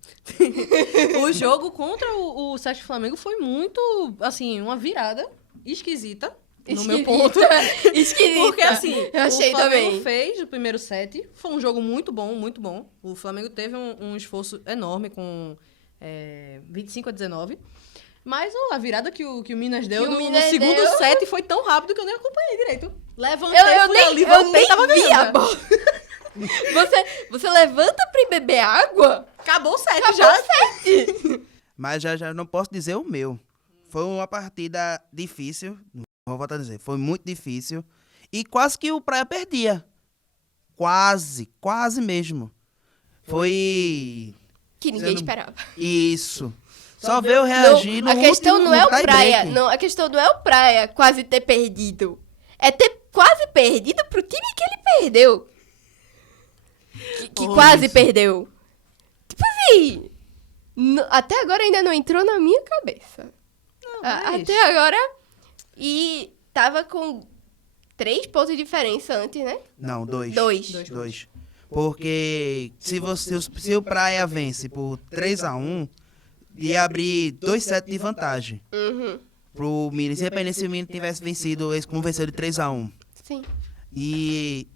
o jogo contra o Sesc Flamengo foi muito, assim, uma virada esquisita, no meu ponto. Esquisita. Porque, assim, Eu achei o Flamengo também. fez o primeiro set, foi um jogo muito bom, muito bom. O Flamengo teve um esforço enorme com 25-19. Mas a virada que o Minas deu Que o no Minas segundo deu. set foi tão rápido que eu nem acompanhei direito. Levantei, Eu fui ali, voltei, tava vi ganhando. a bola. Você levanta pra ir beber água? Acabou o set Acabou já. o set. Mas já não posso dizer o meu. Foi uma partida difícil. Vou voltar a dizer. Foi muito difícil. E quase que o Praia perdia. Quase mesmo. Foi Que ninguém Sendo- esperava. isso. Só veio reagir no a questão último, não é no o tie Praia. break. Não, a questão não é o Praia quase ter perdido. É ter quase perdido pro time que ele perdeu. Que Oh, quase isso. perdeu. Tipo assim. Até agora ainda não entrou na minha cabeça. mas- Até agora. E tava com 3 pontos de diferença antes, né? Não, 2. Dois. 2. Porque se o Praia vence por 3-1, ia abrir 2 sets de vantagem Uhum. pro Minas, independente se o Minas tivesse vencido, como venceu de 3-1. Sim. E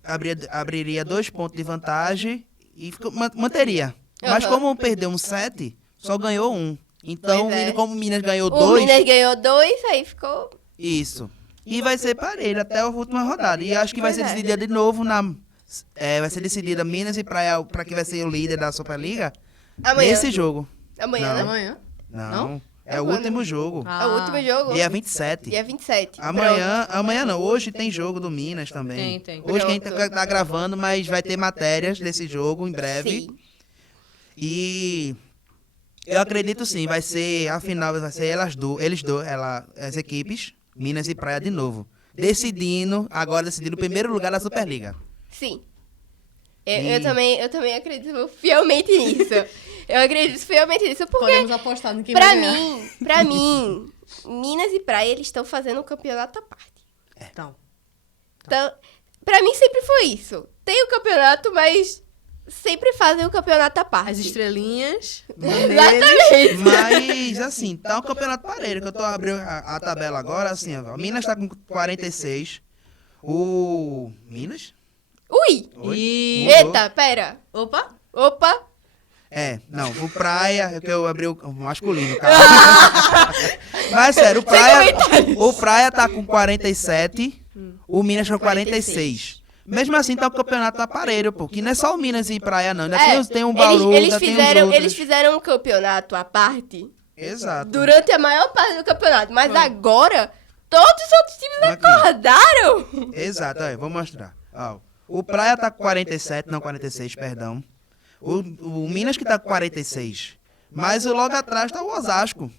abriria 2 pontos de vantagem e manteria. Mas Aham. como perdeu um set, só ganhou 1. Então, Pois é. como o Minas ganhou O 2, Minas ganhou 2, aí ficou... isso. E vai ser parelho até a última rodada. E acho que vai Pois ser é. decidida de novo vai ser decidida Minas e Praia para que vai ser o líder da Superliga Amanhã. nesse jogo. Amanhã, Não. né? Amanhã? Não, é É o quando? último jogo. É o último jogo. Dia 27. Dia 27. Amanhã não, hoje tem jogo do Minas também. Tem. Hoje que a gente Pronto. tá gravando, mas vai ter matérias desse jogo em breve. Sim. E eu acredito sim, vai ser a final, vai ser as equipes, Minas e Praia de novo. Decidindo o primeiro lugar da Superliga. Sim. E- Eu também acredito fielmente nisso. Eu acredito fielmente nisso, porque Podemos apostar no quem vai ganhar. pra mim, Minas e Praia, eles estão fazendo um campeonato à parte. Então, Então, pra mim sempre foi isso. Tem o campeonato, mas sempre fazem o campeonato à parte. as estrelinhas. Exatamente. Mas, assim, tá um campeonato parelho, que eu tô abrindo a tabela agora, assim, ó. O Minas tá com 46. O... Minas? Ui! Oi? E... Mudou. Eita, pera. Opa! Opa! Não, o Praia, que eu abri o masculino, cara. Mas, sério, o Praia tá com 47, o Minas com 46. Mesmo assim, tá o campeonato aparelho, pô. Que não é só o Minas e Praia, não. Ainda tem um Bauru, ainda tem os outros. eles fizeram um campeonato à parte Exato. durante a maior parte do campeonato, mas agora todos os outros times Aqui. acordaram. Exato, aí, vou mostrar. Ó, o Praia tá com 47, não 46, perdão. O Minas que tá com 46. Mas logo atrás tá o Osasco.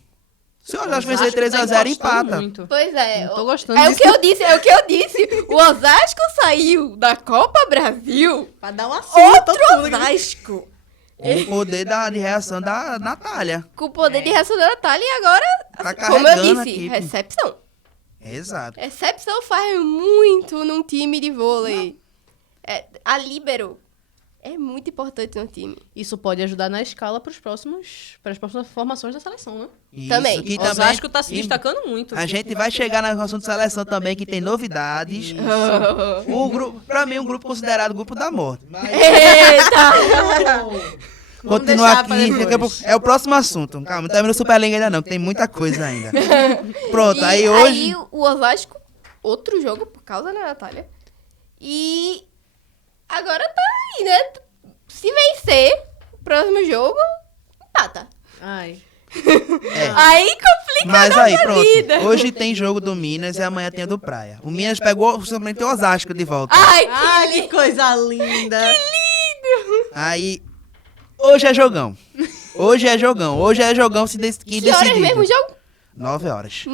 Se o Osasco vencer 3-0, empata. Muito. Pois é. Não tô gostando É o disso. que eu disse, é o que eu disse. O Osasco saiu da Copa Brasil. Pra dar uma Outro Osasco. Com o poder de reação da Natália. Com o poder de reação da Natália e agora, Tá como eu carregando disse, aqui. recepção. Exato. Recepção faz muito num time de vôlei. A líbero é muito importante no time. Isso pode ajudar na escala para as próximas formações da seleção, né? Isso, Também. que O Osasco tá se destacando muito. A gente vai chegar na assunto de seleção também, que tem novidades. Pra mim, um grupo considerado grupo da morte. Eita! Vamos Continua deixar pra aqui. depois. É o próximo assunto. Calma, não termina o Superliga ainda não, que tem muita coisa ainda. Pronto, aí hoje... Aí o Osasco, outro jogo por causa da Natália. E agora tá aí, né? Se vencer o próximo jogo, empata. Ai. Aí complica Mas a aí, nossa pronto. vida. Hoje tem jogo do Minas e amanhã tem o do Praia. O Minas pegou somente o Osasco de volta. Ai, Que coisa linda. Aí, hoje é jogão. Hoje é jogão que que horas decidido. mesmo o jogo? 9 horas.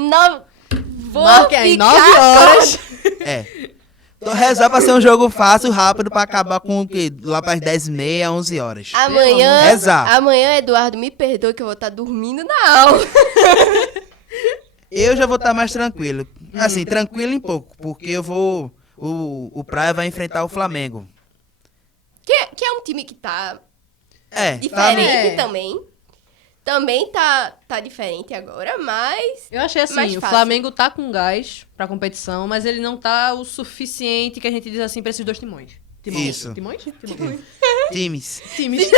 Vou Marque aí, ficar 9 horas. É. Tô rezando pra ser um jogo fácil, rápido, pra acabar com o quê? Lá pras 10h30, 11 horas. Amanhã, Rezar. amanhã, Eduardo, me perdoe que eu vou estar dormindo na aula. Eu já vou estar mais tranquilo. Assim, tranquilo em pouco, porque eu vou... O Praia vai enfrentar o Flamengo. Que é um time que tá Tá, diferente também. Também tá diferente agora, mas... Eu achei Mais assim, o fácil. Flamengo tá com gás pra competição, mas ele não tá o suficiente que a gente diz assim pra esses dois timões. Isso. Timões? Times. Times.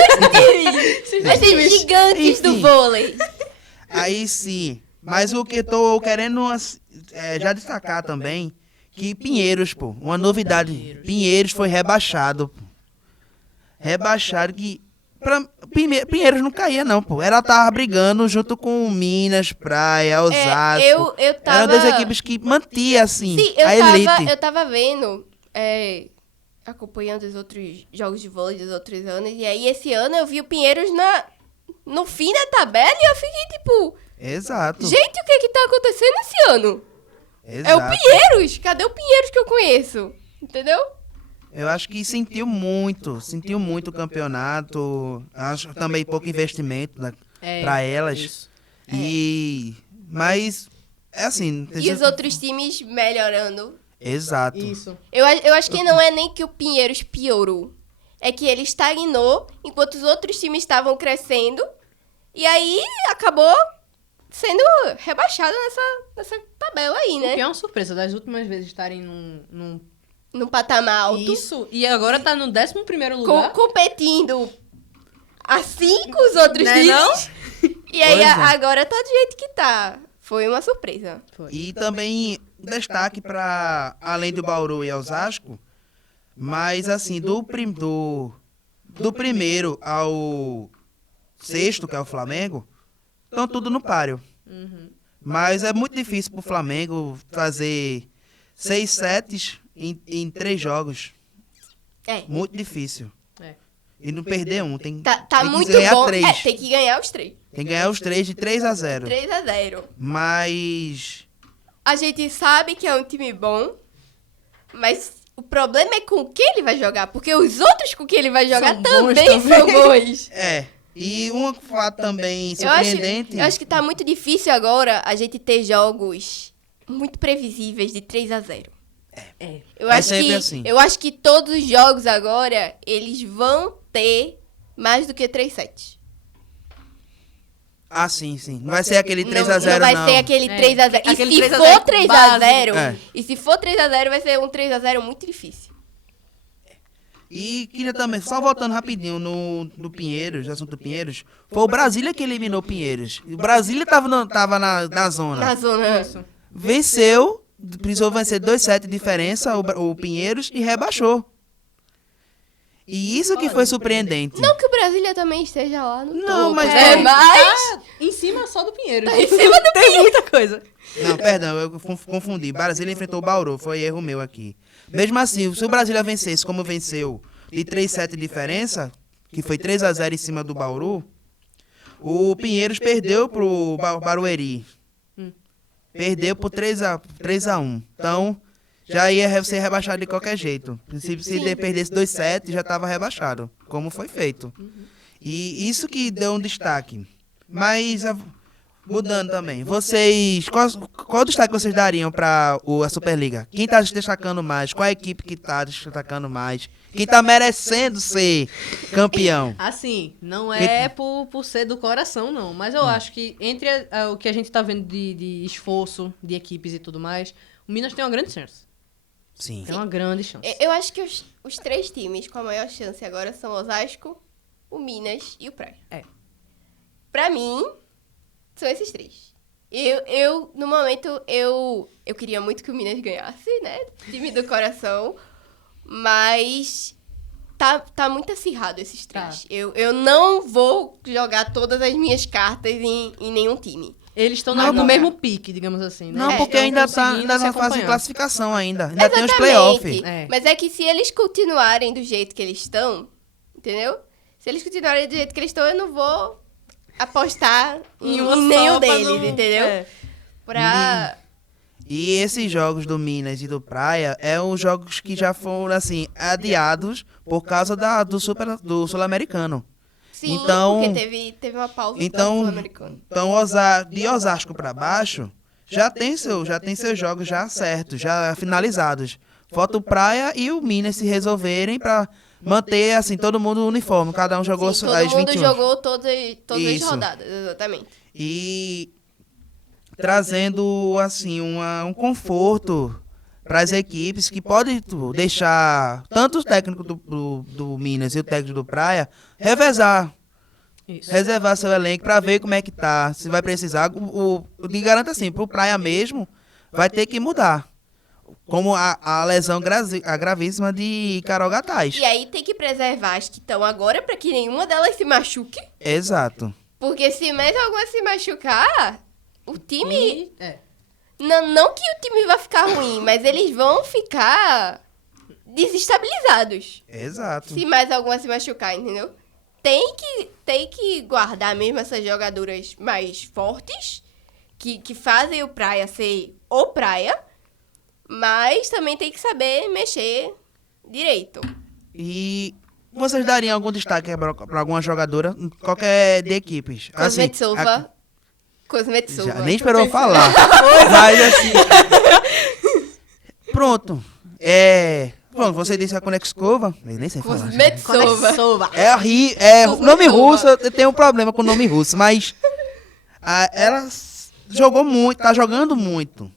Esses gigantes do Enfim. vôlei. Aí sim. Mas o que eu tô querendo já destacar também, que Pinheiros, pô, uma novidade. Pinheiros foi rebaixado, pô. Rebaixado que... Pinheiros não caía não, pô. Ela tava brigando junto com Minas, Praia, Osasco. Eu tava... Era uma das equipes que mantia, assim, Sim, a elite. eu tava vendo, acompanhando os outros jogos de vôlei dos outros anos, e aí esse ano eu vi o Pinheiros no fim da tabela e eu fiquei tipo, Exato. gente, o que tá acontecendo esse ano? Exato. É o Pinheiros, cadê o Pinheiros que eu conheço? Entendeu? Eu acho que sentiu muito o campeonato. Acho também pouco investimento pra elas. Isso. Mas, é assim... E os outros times melhorando. Exato. Isso. Eu acho que não é nem que o Pinheiros piorou. é que ele estagnou enquanto os outros times estavam crescendo. E aí acabou sendo rebaixado nessa tabela aí, O que né? é uma surpresa das últimas vezes estarem Num patamar alto. Isso, e agora tá no 11º lugar. Competindo assim com os outros Né, times. não? E aí Pois é. agora tá do jeito que tá. Foi uma surpresa. Foi. E também destaque para além do Bauru e Osasco, mas assim, do primeiro ao sexto, que é o Flamengo, estão tudo no páreo. Mas é muito difícil pro Flamengo fazer 6 sets em 3 jogos. É. Muito difícil. É. E não perder um. Tem, Tá tem que muito ganhar bom. 3. Tem que ganhar os 3. Tem que ganhar os 3 de 3-0. 3-0. Mas A gente sabe que é um time bom, mas o problema é com quem ele vai jogar, porque os outros com quem ele vai jogar São bons também são bons. é. E um fato também Eu acho, surpreendente. eu acho que tá muito difícil agora a gente ter jogos muito previsíveis de 3-0. É. Eu É acho sempre que assim. eu acho que todos os jogos agora eles vão ter mais do que 3 sets. Ah, sim, sim. Não vai ser aquele 3-0, não. Não vai não. ser aquele É, 3-0. E aquele se 3 a 0 for 3-0, É. e se for 3-0 vai ser um 3-0 muito difícil. E queria também, só voltando rapidinho no Pinheiros, assunto do Pinheiros, foi o Brasília que eliminou o Pinheiros. O Brasília tava na zona. Na zona. Isso. Venceu, precisou vencer 2-7 de diferença o Pinheiros e rebaixou. E isso que foi surpreendente. Não que o Brasília também esteja lá no Não, topo, mas né? tá- Mas Tá em cima só do Pinheiro. Tá em cima do Tem muita coisa. Não, perdão, eu confundi. Brasília enfrentou o Bauru, foi erro meu aqui. Mesmo assim, se o Brasília vencesse como venceu de 3-7 de diferença, que foi 3-0 em cima do Bauru, o Pinheiros perdeu pro Barueri. Perdeu por 3-1. Então, já ia ser rebaixado de qualquer jeito. Se ele perdesse 2-7, já estava rebaixado, como foi feito. E isso que deu um destaque. Mas, mudando também, vocês. Qual destaque vocês dariam para a Superliga? Quem está se destacando mais? Qual a equipe que está destacando mais? Quem está merecendo ser campeão? Assim, não é por ser do coração, não. Mas eu acho que entre o que a gente tá vendo de esforço, de equipes e tudo mais, o Minas tem uma grande chance. Sim. Tem uma grande chance. eu acho que os 3 times com a maior chance agora são o Osasco, o Minas e o Praia. É. Pra mim, são esses 3. No momento, eu queria muito que o Minas ganhasse, né? Time do coração. Mas tá muito acirrado esses 3. Tá. Eu não vou jogar todas as minhas cartas em nenhum time. Eles estão Não, no porque- mesmo pique, digamos assim. Né? Não, Eles porque estão ainda tá conseguindo se na fase de acompanhar. classificação ainda. Ainda tem os playoffs. É. Mas é que se eles continuarem do jeito que eles estão, entendeu? Se eles continuarem do jeito que eles estão, eu não vou apostar em uma nenhum só pra deles, não- entendeu? É. Pra... E esses jogos do Minas e do Praia é os jogos que já foram, assim, adiados por causa do Sul-Americano. Sim, Então- porque teve uma pausa Então, do Sul-Americano. de Osasco para baixo, já tem seus jogos já certos, já finalizados. Falta o Praia e o Minas se resolverem para manter, assim, todo mundo uniforme. Cada um jogou Sim, as todo mundo 21. jogou todas as Isso. rodadas, exatamente. E trazendo assim um conforto para as equipes que pode deixar tanto o técnico do Minas e o técnico do Praia revezar, Isso. reservar seu elenco para ver como é que tá, se vai precisar. Eu te garanto assim, pro Praia mesmo vai ter que mudar. Como a lesão gravíssima de Carol Gataz. E aí tem que preservar as que estão agora pra que nenhuma delas se machuque. Exato. Porque se mais alguma se machucar, o time... É. Não que o time vai ficar ruim, mas eles vão ficar desestabilizados. Exato. Se mais alguma se machucar, entendeu? Tem que guardar mesmo essas jogadoras mais fortes, que fazem o Praia ser o Praia, mas também tem que saber mexer direito. E vocês dariam algum destaque para alguma jogadora, qualquer de equipes? Assim, Cosmetsuva. Cosmetsuva. já nem esperou eu falar. Mas assim. Pronto. Pronto, você disse a Konechkova. Eu nem sei falar. Kuznetsova. O nome russo, eu tenho um problema com o nome russo, mas ela jogou muito, tá jogando muito.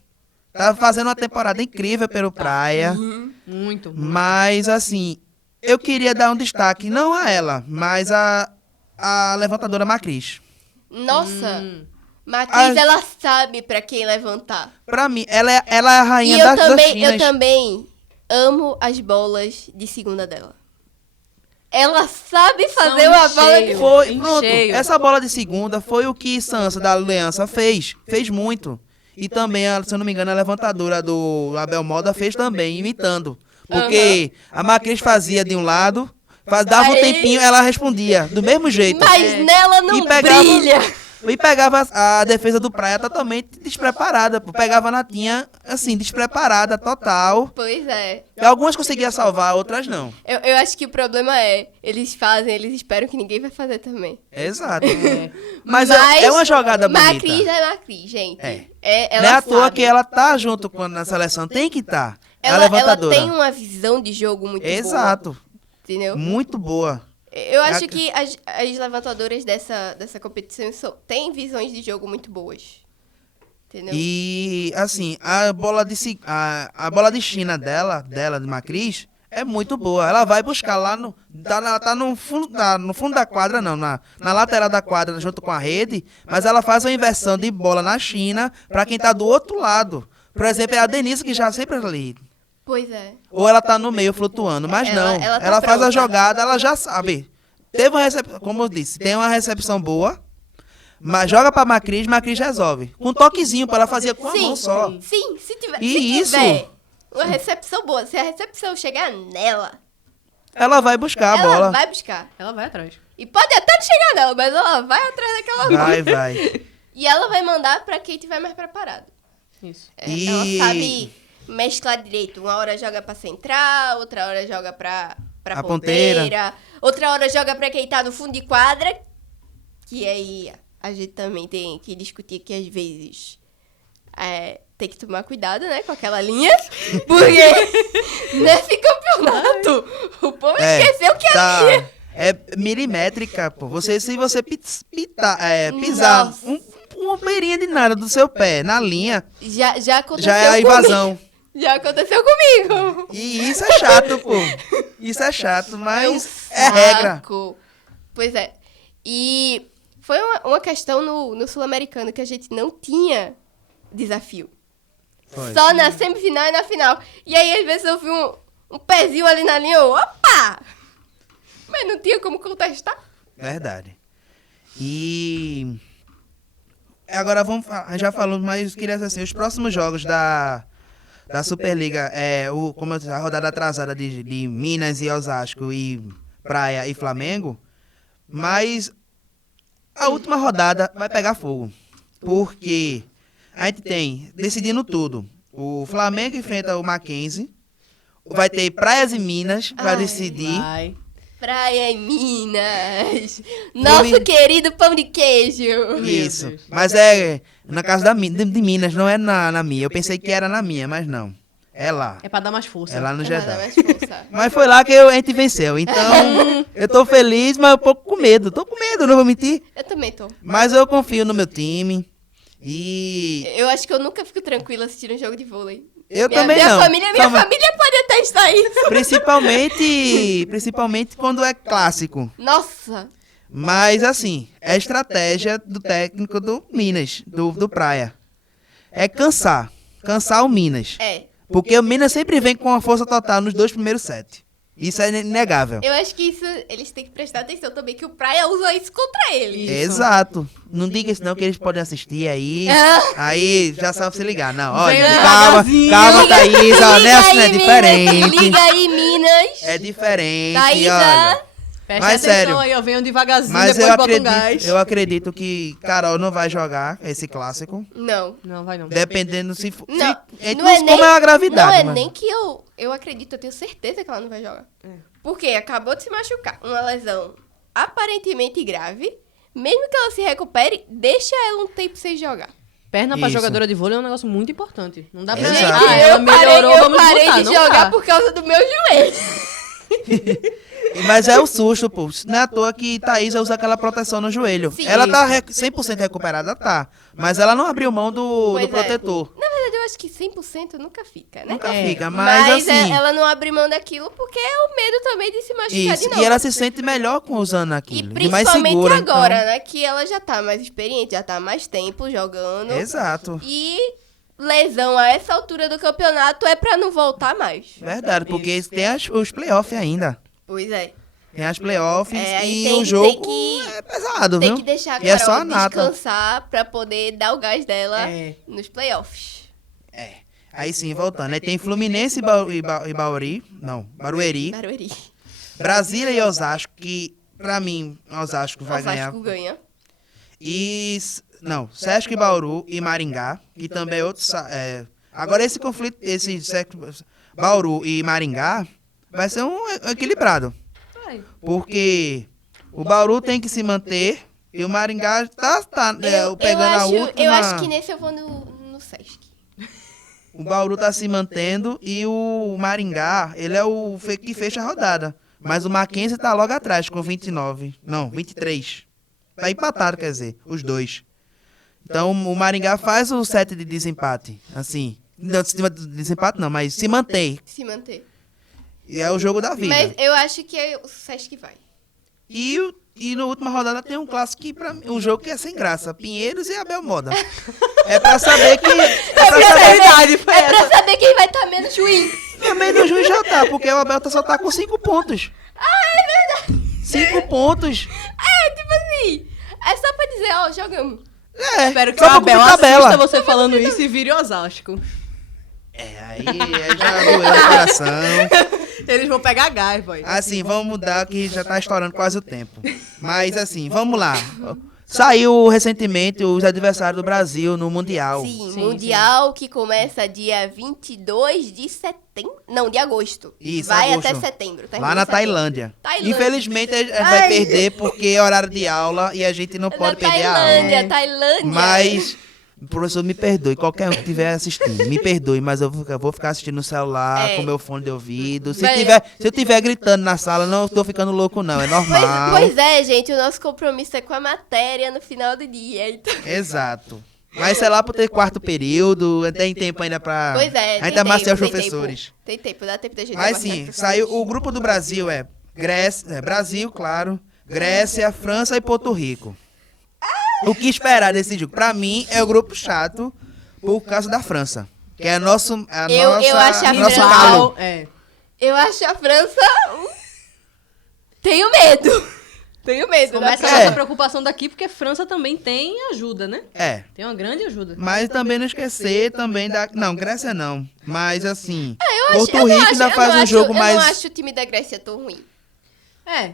Tá fazendo uma temporada incrível pelo Praia. Muito. Mas, assim, eu queria dar um destaque, não a ela, mas a levantadora Macris. Nossa, Matriz, ela sabe pra quem levantar. Pra mim, ela é a rainha E eu das também, chinas. eu também amo as bolas de segunda dela. Ela sabe fazer São uma bola de cheio. Foi, Em pronto. cheio. Essa bola de segunda foi o que Sansa da Aliança fez. Fez muito. E também, se eu não me engano, a levantadora do Abel Moda fez também, imitando. Porque a Macris fazia de um lado, dava um Aí- tempinho, ela respondia do mesmo jeito. Mas nela não E pegava- brilha. E pegava a defesa do Praia totalmente despreparada. Pô. Pegava na tinha, assim, despreparada, total. Pois é. E algumas conseguia salvar, outras não. Eu acho que o problema é, eles fazem, eles esperam que ninguém vai fazer também. Exato. Mas é uma jogada bonita. Macris é Macris, gente. É. Ela Não é à toa sabe. que ela tá junto na seleção. Tem que estar. A Ela levantadora. tem uma visão de jogo muito boa. Exato. Entendeu? Muito boa. Eu acho que as levantadoras dessa competição têm visões de jogo muito boas. Entendeu? E, assim, a bola de China dela, de Macris, é muito boa. Ela vai buscar lá no... Tá no fundo da quadra, não. Na lateral da quadra, junto com a rede. Mas ela faz uma inversão de bola na China pra quem tá do outro lado. Por exemplo, é a Denise, que já sempre ali. Pois é. Ou ela tá no meio flutuando, mas Ela- não. ela tá Ela faz a pronta. jogada, ela já sabe. Teve uma recepção, como eu disse, tem uma recepção boa, mas joga pra Macris resolve. Com um toquezinho pra ela fazer com a mão só. Sim, se tiver E uma recepção boa, se a recepção chegar nela, Ela vai buscar a ela bola. vai buscar. Ela vai atrás. E pode até não chegar nela, mas ela vai atrás daquela bola. Vai. E ela vai mandar pra quem tiver mais preparado. Isso. E- Ela sabe mesclar direito. Uma hora joga pra central, outra hora joga pra A ponteira, outra hora joga pra quem tá no fundo de quadra. Que aí a gente também tem que discutir que às vezes tem que tomar cuidado, né, com aquela linha. Porque nesse campeonato o povo esqueceu que a linha... É milimétrica, pô. Se você pisar Nossa. uma beirinha de nada do seu pé na linha, Já aconteceu já é a comigo. invasão. Já aconteceu comigo. E isso é chato, pô. Isso é chato, mas é Saco. regra. Pois é. E foi uma questão no Sul-Americano que a gente não tinha desafio. Foi. Só na semifinal e na final. E aí, às vezes, eu vi um pezinho ali na linha, opa! Mas não tinha como contestar. Verdade. E agora já falamos, mas queria dizer assim, os próximos jogos da Superliga, como eu disse, a rodada atrasada de Minas e Osasco e Praia e Flamengo, mas a última rodada vai pegar fogo, porque a gente tem, decidindo tudo, o Flamengo enfrenta o Mackenzie, vai ter Praias e Minas para decidir. Vai. Praia em Minas. Nosso querido pão de queijo. Isso. Deus. Mas é na casa de Minas, não é na minha. Eu pensei que era na minha, mas não. É lá. É pra dar mais força. É lá no Nada Jeddah. mais força. Mas foi lá que a gente venceu. Então, eu tô feliz, mas um pouco com medo. Tô com medo, não vou mentir. Eu também tô. Mas eu confio no meu time. E Eu acho que eu nunca fico tranquila assistindo um jogo de vôlei. eu também minha não. Família pode atestar isso. Principalmente quando é clássico. Nossa. Mas, assim, é estratégia do técnico do Minas, do Praia. É cansar o Minas. É. Porque o Minas sempre vem com a força total nos 2 primeiros sets. Isso é inegável. Eu acho que isso eles têm que prestar atenção também, que o Praia usa isso contra ele. Isso. Exato. Não diga isso não, que eles podem assistir aí. Ah. Aí já sabe se ligar. Não, olha, Vem calma, devagarzinho. calma, Thaís. Ó, Liga nessa aí, é diferente. Minas, liga aí, Minas. É diferente, Thaísa. olha. Preste Mas atenção sério. aí, eu venho devagarzinho, Mas depois bota um gás. eu acredito que Carol não vai jogar esse clássico. Não. Não, vai não. Dependendo se for. Não, Se, não é como nem, é a gravidade. não é mas- nem que eu acredito, eu tenho certeza que ela não vai jogar. É. Porque acabou de se machucar. Uma lesão aparentemente grave. Mesmo que ela se recupere, deixa ela um tempo sem jogar. Perna pra Isso. jogadora de vôlei é um negócio muito importante. Não dá pra Exato. dizer, Gente, ela melhorou, eu vamos parei botar. de Não jogar dá. por causa do meu joelho. Mas é o susto, pô. Não é à toa que Thaís usa aquela proteção no joelho. Sim. Ela tá 100% recuperada, tá. Mas ela não abriu mão do Pois é. protetor. Na verdade, eu acho que 100% nunca fica, né? Nunca É. fica, mas assim... ela não abre mão daquilo porque é o medo também de se machucar Isso, de novo. e ela se sente melhor com usando E aquilo. E mais principalmente segura, agora, então. né? Que ela já tá mais experiente, já tá há mais tempo jogando. Exato. E lesão a essa altura do campeonato é pra não voltar mais. Verdade, porque tem os playoffs ainda. Pois é. Tem as playoffs Aí e tem- o jogo tem que- é pesado, Tem viu? que deixar a E é só Carol a nata. descansar pra poder dar o gás dela É. nos playoffs. Aí sim, voltando. Aí tem Fluminense e Barueri. Não, Barueri. Barueri. Brasília e Osasco, que pra mim, Osasco vai ganhar. Osasco ganha. E. Não, Sesc e Bauru e Maringá, que também é outro. Agora esse conflito, Bauru e Maringá, vai ser um equilibrado. Vai. Porque o Bauru tem que se manter e o Maringá tá pegando a última. Eu acho que nesse eu vou no Sesc. O Bauru tá se mantendo e o Maringá, ele é o que fecha a rodada. Mas o Mackenzie tá logo atrás com 29. Não, 23. Tá empatado, quer dizer, os dois. Então o Maringá faz o set de desempate. Assim. Não, desempate não, mas se mantém. Se manter. E é o jogo da vida. Mas eu acho que é o Sesc vai. E na última rodada tem um clássico que pra mim, um jogo que é sem graça. Pinheiros e Abel Moda. É pra saber que. É pra saber, É pra saber quem vai estar menos ruim. também no juiz já tá, porque o Abel só tá com 5 pontos. É verdade. 5 pontos. É, tipo assim. É só pra dizer, ó, jogamos. É, Espero que só o pra Abel cumprir tabela. assista você falando isso e vire Osasco. Aí já doeu o coração. Eles vão pegar gás, boy. Assim, vamos mudar que já tá estourando quase o tempo. Mas assim, vamos lá. Saiu recentemente os adversários do Brasil no Mundial. Sim, Sim, Mundial que começa dia 22 de setembro. Não, de agosto. Isso, Vai agosto. até setembro. termina Lá na em setembro. Tailândia. Tailândia. Infelizmente a gente vai perder porque é horário de aula e a gente não pode perder a aula. Tailândia. Mas, professor, me perdoe, qualquer um que estiver assistindo, me perdoe, mas eu vou ficar assistindo no celular, É. com meu fone de ouvido. Se Vai- eu estiver gritando na sala, não estou ficando louco não, é normal. Pois é, gente, o nosso compromisso é com a matéria no final do dia. Então... Exato. Mas sei lá, por ter quarto período, tem tempo ainda pra Pois é, ainda amaciar os tem professores. Tempo. Tem tempo, dá tempo da gente Mas amaciar sim, os saiu professores. o grupo do Brasil Brasil, claro, Grécia, França e Porto Rico. O que esperar desse jogo? Pra mim é o grupo chato por causa da França, que é Eu acho a nosso França- calo. É. Eu acho a França... Tenho medo. Tenho medo da Começa a França. É. nossa preocupação daqui, porque a França também tem ajuda, né? É, Tem uma grande ajuda. mas também não esquecer também da não, Grécia não, mas assim, Eu Porto não Rico acho- ainda eu faz não um acho- jogo Eu mais não acho o time da Grécia tão ruim. É.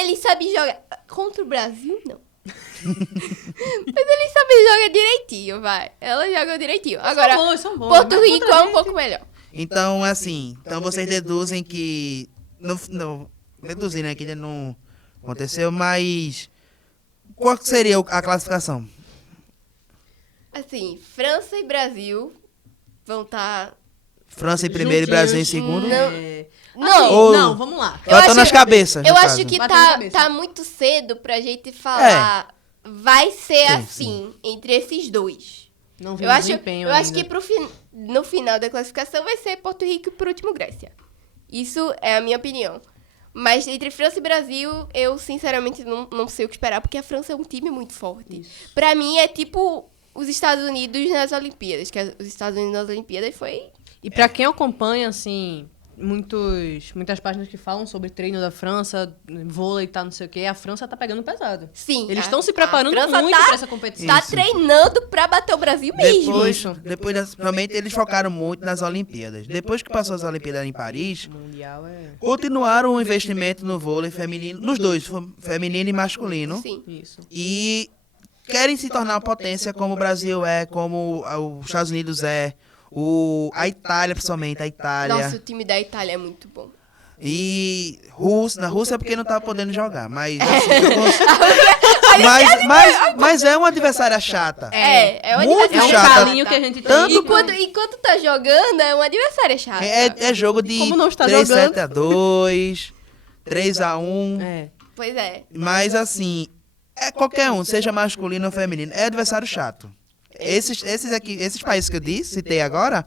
Ele sabe jogar. Contra o Brasil, não. Mas ele sabe jogar direitinho, vai. Ela joga direitinho. Agora, São bons. Porto mas Rico contra é a um gente- pouco melhor. Então, assim, então vocês deduzem que. Deduzindo aqui, ainda não aconteceu, mas. Qual que seria a classificação? Assim, França e Brasil vão estar. França em primeiro e Brasil em Juntinhos. segundo? Não. É. Não! Ou- Não, vamos lá. Eu tô nas cabeças. Eu no acho caso. que Bateu na tá, cabeça. tá muito cedo pra gente falar. Vai ser Sim, assim, entre esses dois. Não vi Eu o acho, desempenho eu acho ainda. que no final da classificação vai ser Porto Rico e por último Grécia. Isso é a minha opinião. Mas entre França e Brasil, eu sinceramente não sei o que esperar, porque a França é um time muito forte. Pra mim é tipo os Estados Unidos nas Olimpíadas, que os Estados Unidos nas Olimpíadas foi... E pra quem acompanha, assim, muitas páginas que falam sobre treino da França, vôlei e tal, não sei o quê, a França tá pegando pesado. Sim. Eles a- estão se a preparando França muito pra essa competição. Tá Isso. treinando pra bater o Brasil mesmo. Realmente eles focaram muito nas Olimpíadas. Depois que passou as Olimpíadas em Paris, O Mundial é... continuaram o investimento no vôlei feminino, nos dois, feminino e masculino. Sim. Isso. E querem se tornar uma potência como o Brasil é, como os Estados Unidos é, a Itália, principalmente, a Itália. Nossa, o time da Itália é muito bom. E na Rússia é porque não tava podendo jogar, mas assim, A Mas é uma adversária chata. É uma Muito É um chata. calinho que a gente tem. Tanto Enquanto tá jogando, é uma adversária chata. É jogo de Como não está 3-7-2, 3-1. É. Pois é. Mas assim, é qualquer um, seja masculino ou feminino, é adversário chato. Esses países que eu disse, citei agora,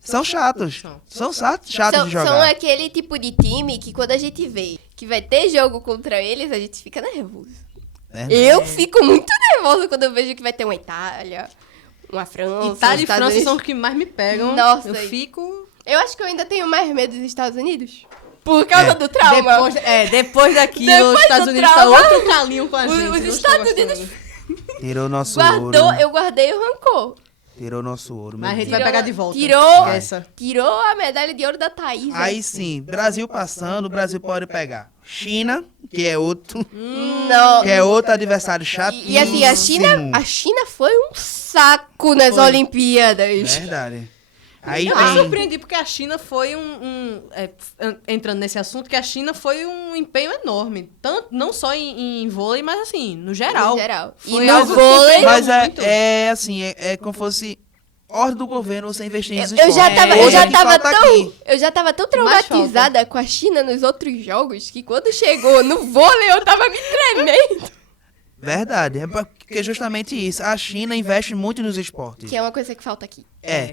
são chatos. São chatos de São jogar. aquele tipo de time que quando a gente vê que vai ter jogo contra eles, a gente fica nervoso. Eu fico muito nervosa quando eu vejo que vai ter uma Itália, uma França. Itália e Estados França Unidos. são os que mais me pegam. Nossa, eu e- fico... Eu acho que eu ainda tenho mais medo dos Estados Unidos. Por causa do trauma. Depois daquilo, Depois os Estados do Unidos trauma, tá outro calinho com a gente. os não Estados estou Unidos gostando. Tirou nosso guardou, ouro. eu guardei o rancor. Tirou nosso ouro. Mas a meu gente Deus. vai pegar de volta. Tirou, Esqueça. tirou a medalha de ouro da Thaís. Aí sim, Brasil passando, o Brasil pode pegar China, que é outro, Não. que é outro adversário chatíssimo. E assim, a China foi um saco nas Foi. Olimpíadas. Verdade. Aí Eu me tem... surpreendi porque a China foi entrando nesse assunto, que a China foi um empenho enorme. Tanto, não só em vôlei, mas assim, no geral. No geral. Foi E no algo que vôlei, surpreendeu Mas muito. é assim, é como fosse ordem do governo você investir nos eu já esportes. tava, É, eu já Hoje tava falta tão, aqui. eu já tava tão mais traumatizada com a China nos outros jogos que quando chegou no vôlei eu tava me tremendo. Verdade, é porque justamente isso. A China investe muito nos esportes. Que é uma coisa que falta aqui.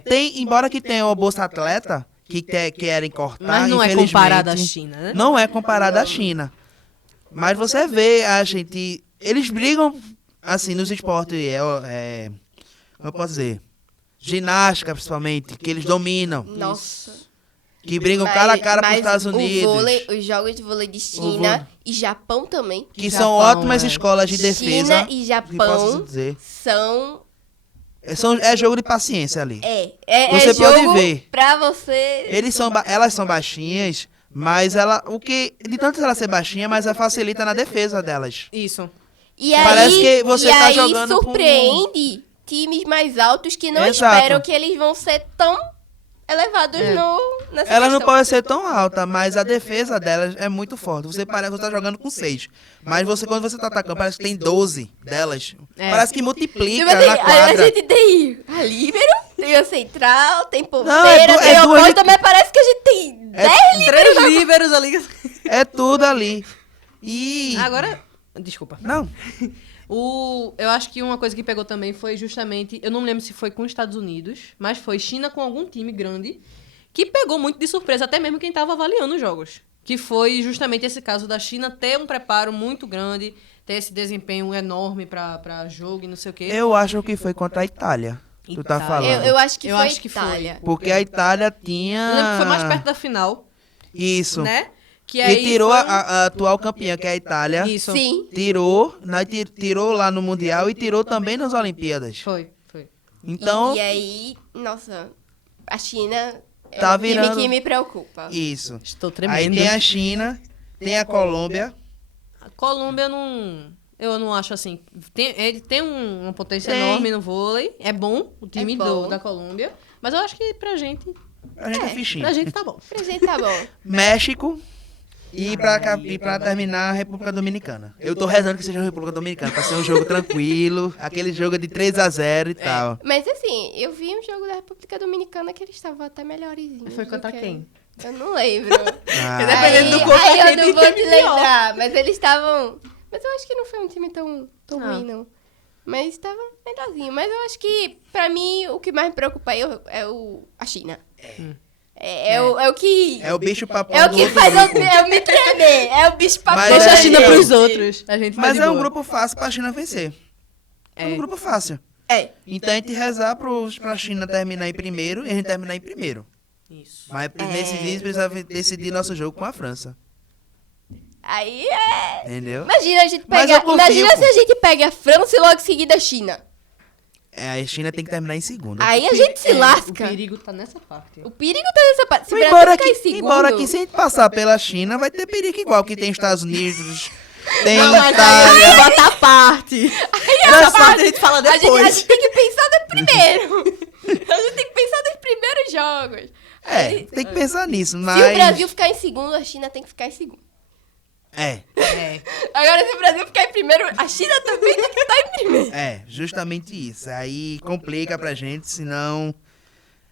Tem, embora que tenha o Bolsa Atleta, que querem cortar, Mas não é infelizmente, comparado à China, né? Não é comparado à China. Mas você vê, eles brigam, assim, nos esportes, como eu posso dizer, ginástica, principalmente, que eles dominam, Nossa. que brigam cara a cara com os mas Estados Unidos, os jogos de vôlei de China e Japão também. que Japão, são ótimas é. escolas de defesa, China e que posso Japão dizer. são... É jogo de paciência ali. É Você pode jogo ver. pra você... Elas são baixinhas, mas de tanto ela ser baixinha, mas ela facilita na defesa delas. Isso. E Parece aí, que você e tá aí jogando com- surpreende times mais altos que não Exato. esperam que eles vão ser tão elevados nessa Ela não questão. pode ser tão alta, mas a defesa delas é muito forte. Você parece que tá jogando com 6. Mas quando você tá atacando, parece que tem 12 delas. É. Parece que multiplica Tipo assim, na a quadra. gente tem a líbero, tem a central, tem Não, ponteira, tem a duas ponta, mas parece que a gente tem 10 3 líberos ali. É tudo ali. E... Agora, desculpa. Não. Eu acho que uma coisa que pegou também foi justamente, eu não lembro se foi com os Estados Unidos, mas foi China com algum time grande, que pegou muito de surpresa, até mesmo quem estava avaliando os jogos. Que foi justamente esse caso da China ter um preparo muito grande, ter esse desempenho enorme pra jogo e não sei o quê. Eu acho que foi contra a Itália. Tu tá Itália. falando. Eu acho que Eu foi acho que foi. Itália. Porque a Itália Eu lembro que foi mais tinha... perto da final, Isso. né? Que E aí tirou foi a atual campeã, que é a Itália. Isso. Sim. Tirou lá no Mundial e tirou também nas Olimpíadas. Foi. Então, E aí, nossa, a China é Tá um time virando- que me preocupa. isso. Estou Aí tremendo. tem a China, tem a Colômbia. A Colômbia eu não acho assim. Ele tem uma potência Tem. enorme no vôlei. É bom o time É bom. da Colômbia. Mas eu acho que pra gente A gente é fichinha. Pra gente tá bom. Pra gente tá bom. México e pra terminar a República Dominicana. Eu tô rezando que seja a República Dominicana, pra ser um jogo tranquilo, aquele jogo de 3-0 e tal. Mas assim, eu vi um jogo da República Dominicana que eles estavam até melhorzinhos. Foi do contra que- quem? Eu não lembro. Ah, Dependendo do aí, contra aí quem, eu não tem vou te time pior. lembrar, mas eles estavam... Mas eu acho que não foi um time tão Ah. ruim, não. Mas estava melhorzinho. Mas eu acho que, pra mim, o que mais me preocupa aí a China. É o que... é o bicho papão É o do que outro faz grupo. eu me tremer. É o bicho papão. Mas Deixa a é, China gente. pros outros. A gente vai Mas de é um boa. grupo fácil pra China vencer. É um grupo fácil. É. Então a gente rezar pra China terminar em primeiro e a gente terminar em primeiro. Isso. Mas nesse dia precisa decidir nosso jogo com a França. Aí é... Entendeu? Imagina a gente Mas pegar... eu confio, Imagina pô. se a gente pega a França e logo em seguida a China. A China tem que terminar em segundo. Aí a gente se O lasca. perigo tá nessa parte. O perigo tá nessa parte. Se o Embora Brasil ficar que, em segundo... embora que se a gente passar pela China, vai ter perigo igual que tem Estados Unidos, tem Não, mas aí a Itália. gente bota a parte. Essa parte a gente fala A depois. gente tem que pensar no primeiro. A gente tem que pensar nos primeiros jogos. É, tem que pensar nisso, mas... Se o Brasil ficar em segundo, a China tem que ficar em segundo. É, Agora, se o Brasil ficar em primeiro, a China também tem que estar em primeiro. justamente isso. Aí complica pra gente, senão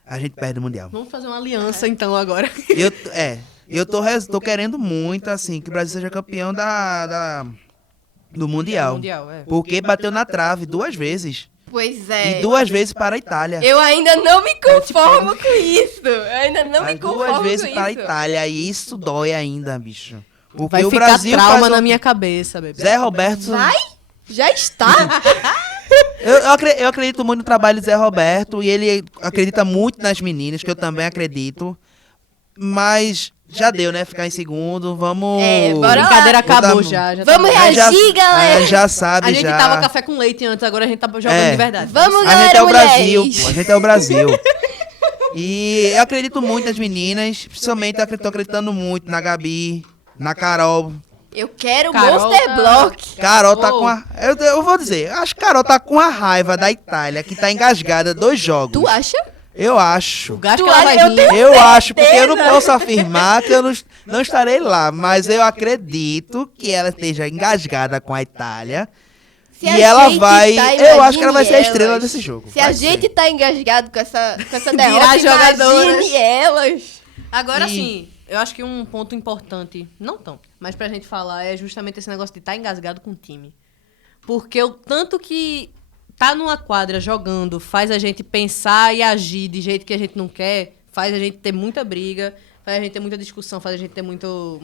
a gente perde o Mundial. Vamos fazer uma aliança, então, agora. Eu tô querendo muito, assim, que o Brasil seja campeão do Mundial. Mundial, é. Porque bateu na trave 2 vezes. Pois é. E 2 vezes para a Itália. Eu ainda não me conformo com isso. Eu ainda não me Mas conformo 2 com vezes isso. para a Itália. E isso dói ainda, bicho. Porque Vai o ficar Brasil trauma faz na um- minha cabeça, bebê. Zé Roberto... Vai? Já está? Eu acredito muito no trabalho de Zé Roberto. E ele acredita muito nas meninas, que eu também acredito. Mas já deu, né? Ficar em segundo. Vamos... Bora lá. Brincadeira acabou Vamos- já. Vamos tá... reagir, galera. Já sabe, A gente já. tava café com leite antes, agora a gente tá jogando É. de verdade. Vamos, A galera, gente é o mulheres. Brasil, pô. A gente é o Brasil. E eu acredito muito nas meninas. Principalmente eu tô acreditando muito na Gabi, na Carol. Eu quero Carol Monster tá- Block. Carol tá Oh. com a... Eu vou dizer, acho que Carol tá com a raiva da Itália, que tá engasgada 2 jogos. Tu acha? Eu acho. O gasto Tu que ela vai acha? Eu vir. tenho- Eu acho, porque eu não certeza. posso afirmar que eu não estarei lá, mas eu acredito que ela esteja engasgada com a Itália. Se E a ela gente vai- tá, eu acho que ela vai ser a imagine estrela elas. desse jogo. Se a Vai gente ser. tá engasgado com essa Virar derrota, jogadoras. imagine elas. Agora E- sim, eu acho que um ponto importante, não tão, mas pra gente falar é justamente esse negócio de estar engasgado com o time. Porque o tanto que tá numa quadra jogando faz a gente pensar e agir de jeito que a gente não quer, faz a gente ter muita briga, faz a gente ter muita discussão, faz a gente ter muito...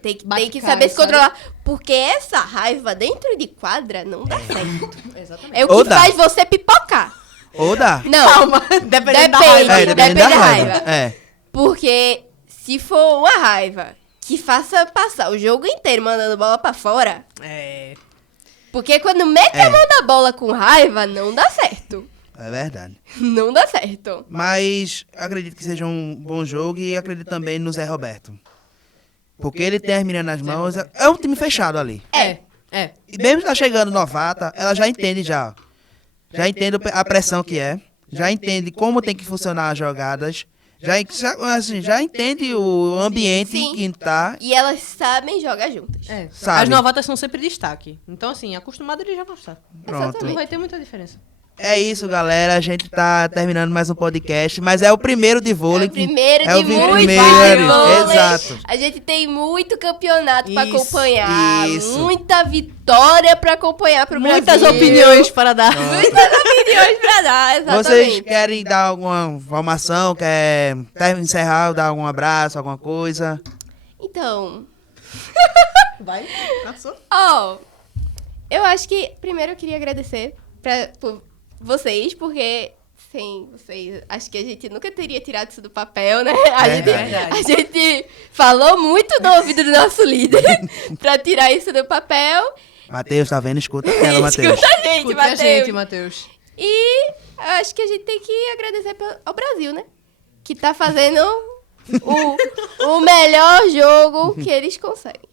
Tem que Bate-cai, saber se sabe? controlar. Porque essa raiva dentro de quadra não dá certo. Exatamente. É o Ou que dá. faz você pipocar. Ou dá. Não, Calma, dependendo da Depende. raiva. Depende da raiva. É. porque se for uma raiva que faça passar o jogo inteiro mandando bola pra fora, É, porque quando mete a mão na bola com raiva, não dá certo. É verdade. Não dá certo. Mas acredito que seja um bom jogo e acredito também no Zé Roberto. Porque ele tem as meninas nas mãos. É um time fechado ali. é. E mesmo tá chegando novata, ela já entende já. Já entende a pressão que é. Já entende como tem que funcionar as jogadas. Já entende o ambiente Sim. que tá. E elas sabem jogar juntas. É. Sabe. As novatas são sempre destaque. Então, assim, acostumado ele já vai estar. Pronto. Não vai ter muita diferença. É isso, galera. A gente tá terminando mais um podcast. Mas é o primeiro de É vôlei. o primeiro É o de muito primeiro, vôlei. exato. A gente tem muito campeonato pra Isso, acompanhar. isso. Muita vitória pra acompanhar pro Muitas Brasil. opiniões para dar. Muitas opiniões pra dar, exatamente. Vocês querem dar alguma informação? Quer encerrar, dar algum abraço, alguma coisa? Então, Vai, passou. eu acho que primeiro eu queria agradecer por vocês, porque sem vocês, acho que a gente nunca teria tirado isso do papel, né? Verdade. A gente falou muito no ouvido do nosso líder pra tirar isso do papel. Matheus, tá vendo? Escuta ela, Matheus. Escuta a gente, Escute a Matheus. gente, Matheus. E eu acho que a gente tem que agradecer ao Brasil, né? Que tá fazendo o melhor jogo que eles conseguem.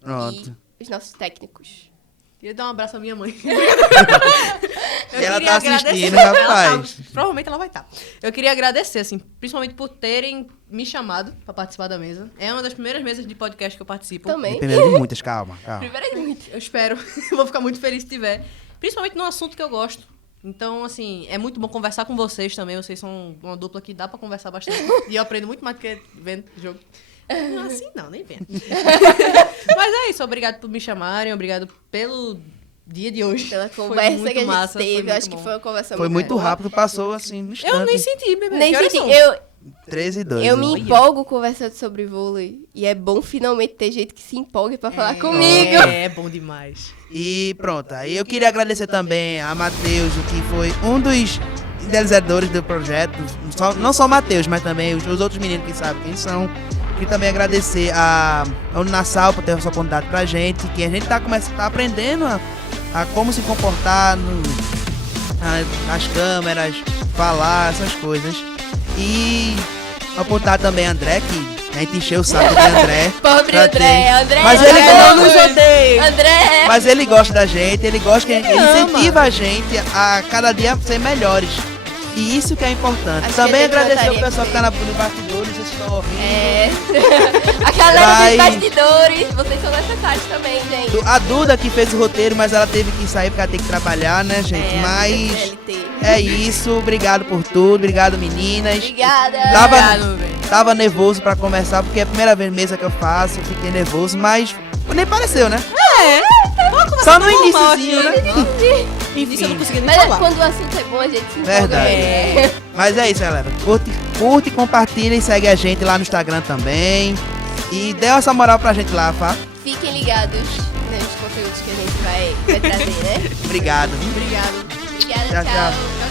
Pronto. E os nossos técnicos. Queria dar um abraço à minha mãe. E ela queria tá agradecer- assistindo, Ela rapaz. tá- provavelmente ela vai estar. Eu queria agradecer, assim, principalmente por terem me chamado pra participar da mesa. É uma das primeiras mesas de podcast que eu participo. Também. Primeiro de muitas, calma. Primeiro é muito. Eu espero. Eu vou ficar muito feliz se tiver. Principalmente num assunto que eu gosto. Então, assim, é muito bom conversar com vocês também. Vocês são uma dupla que dá pra conversar bastante. E eu aprendo muito mais do que vendo jogo. Não, assim não, nem vendo. Mas é isso. Obrigado por me chamarem. Obrigado pelo dia de hoje. Pela Foi conversa muito que a gente massa, foi teve. muito Eu acho que bom. foi uma conversa Foi muito boa. rápido, passou assim no instante. Eu nem senti, bebê. Nem Que horas senti. são? 13 e 2. Eu me né? empolgo conversando sobre vôlei. E é bom finalmente ter gente que se empolgue pra falar comigo. É bom demais. E pronto, aí eu queria agradecer também a Matheus, que foi um dos idealizadores do projeto. Não só o Matheus, mas também os outros meninos que sabem quem são. Queria também agradecer a Unassal por ter essa oportunidade pra gente, que a gente tá aprendendo a como se comportar nas câmeras, falar, essas coisas. E apontar também a André, que a gente encheu o saco de André. Pobre pra André. ter. André Mas é ele uma não nos coisa. odeia. André. Mas ele gosta da gente, ele gosta que a gente Ele ama. incentiva a gente a cada dia ser melhores. E isso que é importante. Acho Também que a gente agradecer o voltaria pessoal com que tá nos bastidores, vocês estão ouvindo. É. A galera Vai. dos bastidores, vocês são necessários também, gente. A Duda que fez o roteiro, mas ela teve que sair porque ela tem que trabalhar, né, gente? É, Mas CLT. é isso. Obrigado por tudo. Obrigado, meninas. Obrigada. Tava, Obrigado, velho. tava nervoso pra começar, porque é a primeira vez mesmo que eu faço. Fiquei nervoso, mas nem pareceu, né? Só no normal iniciozinho, aqui. né? Início eu não Enfim, consegui nem Mas falar. quando o assunto é bom, a gente se empolga. Verdade. É. Mas é isso, galera. Curte, compartilha e segue a gente lá no Instagram também. E dê essa moral pra gente lá, Fá. Fiquem ligados nos conteúdos que a gente vai trazer, né? Obrigado. Obrigado. Obrigada, Tchau, tchau. tchau.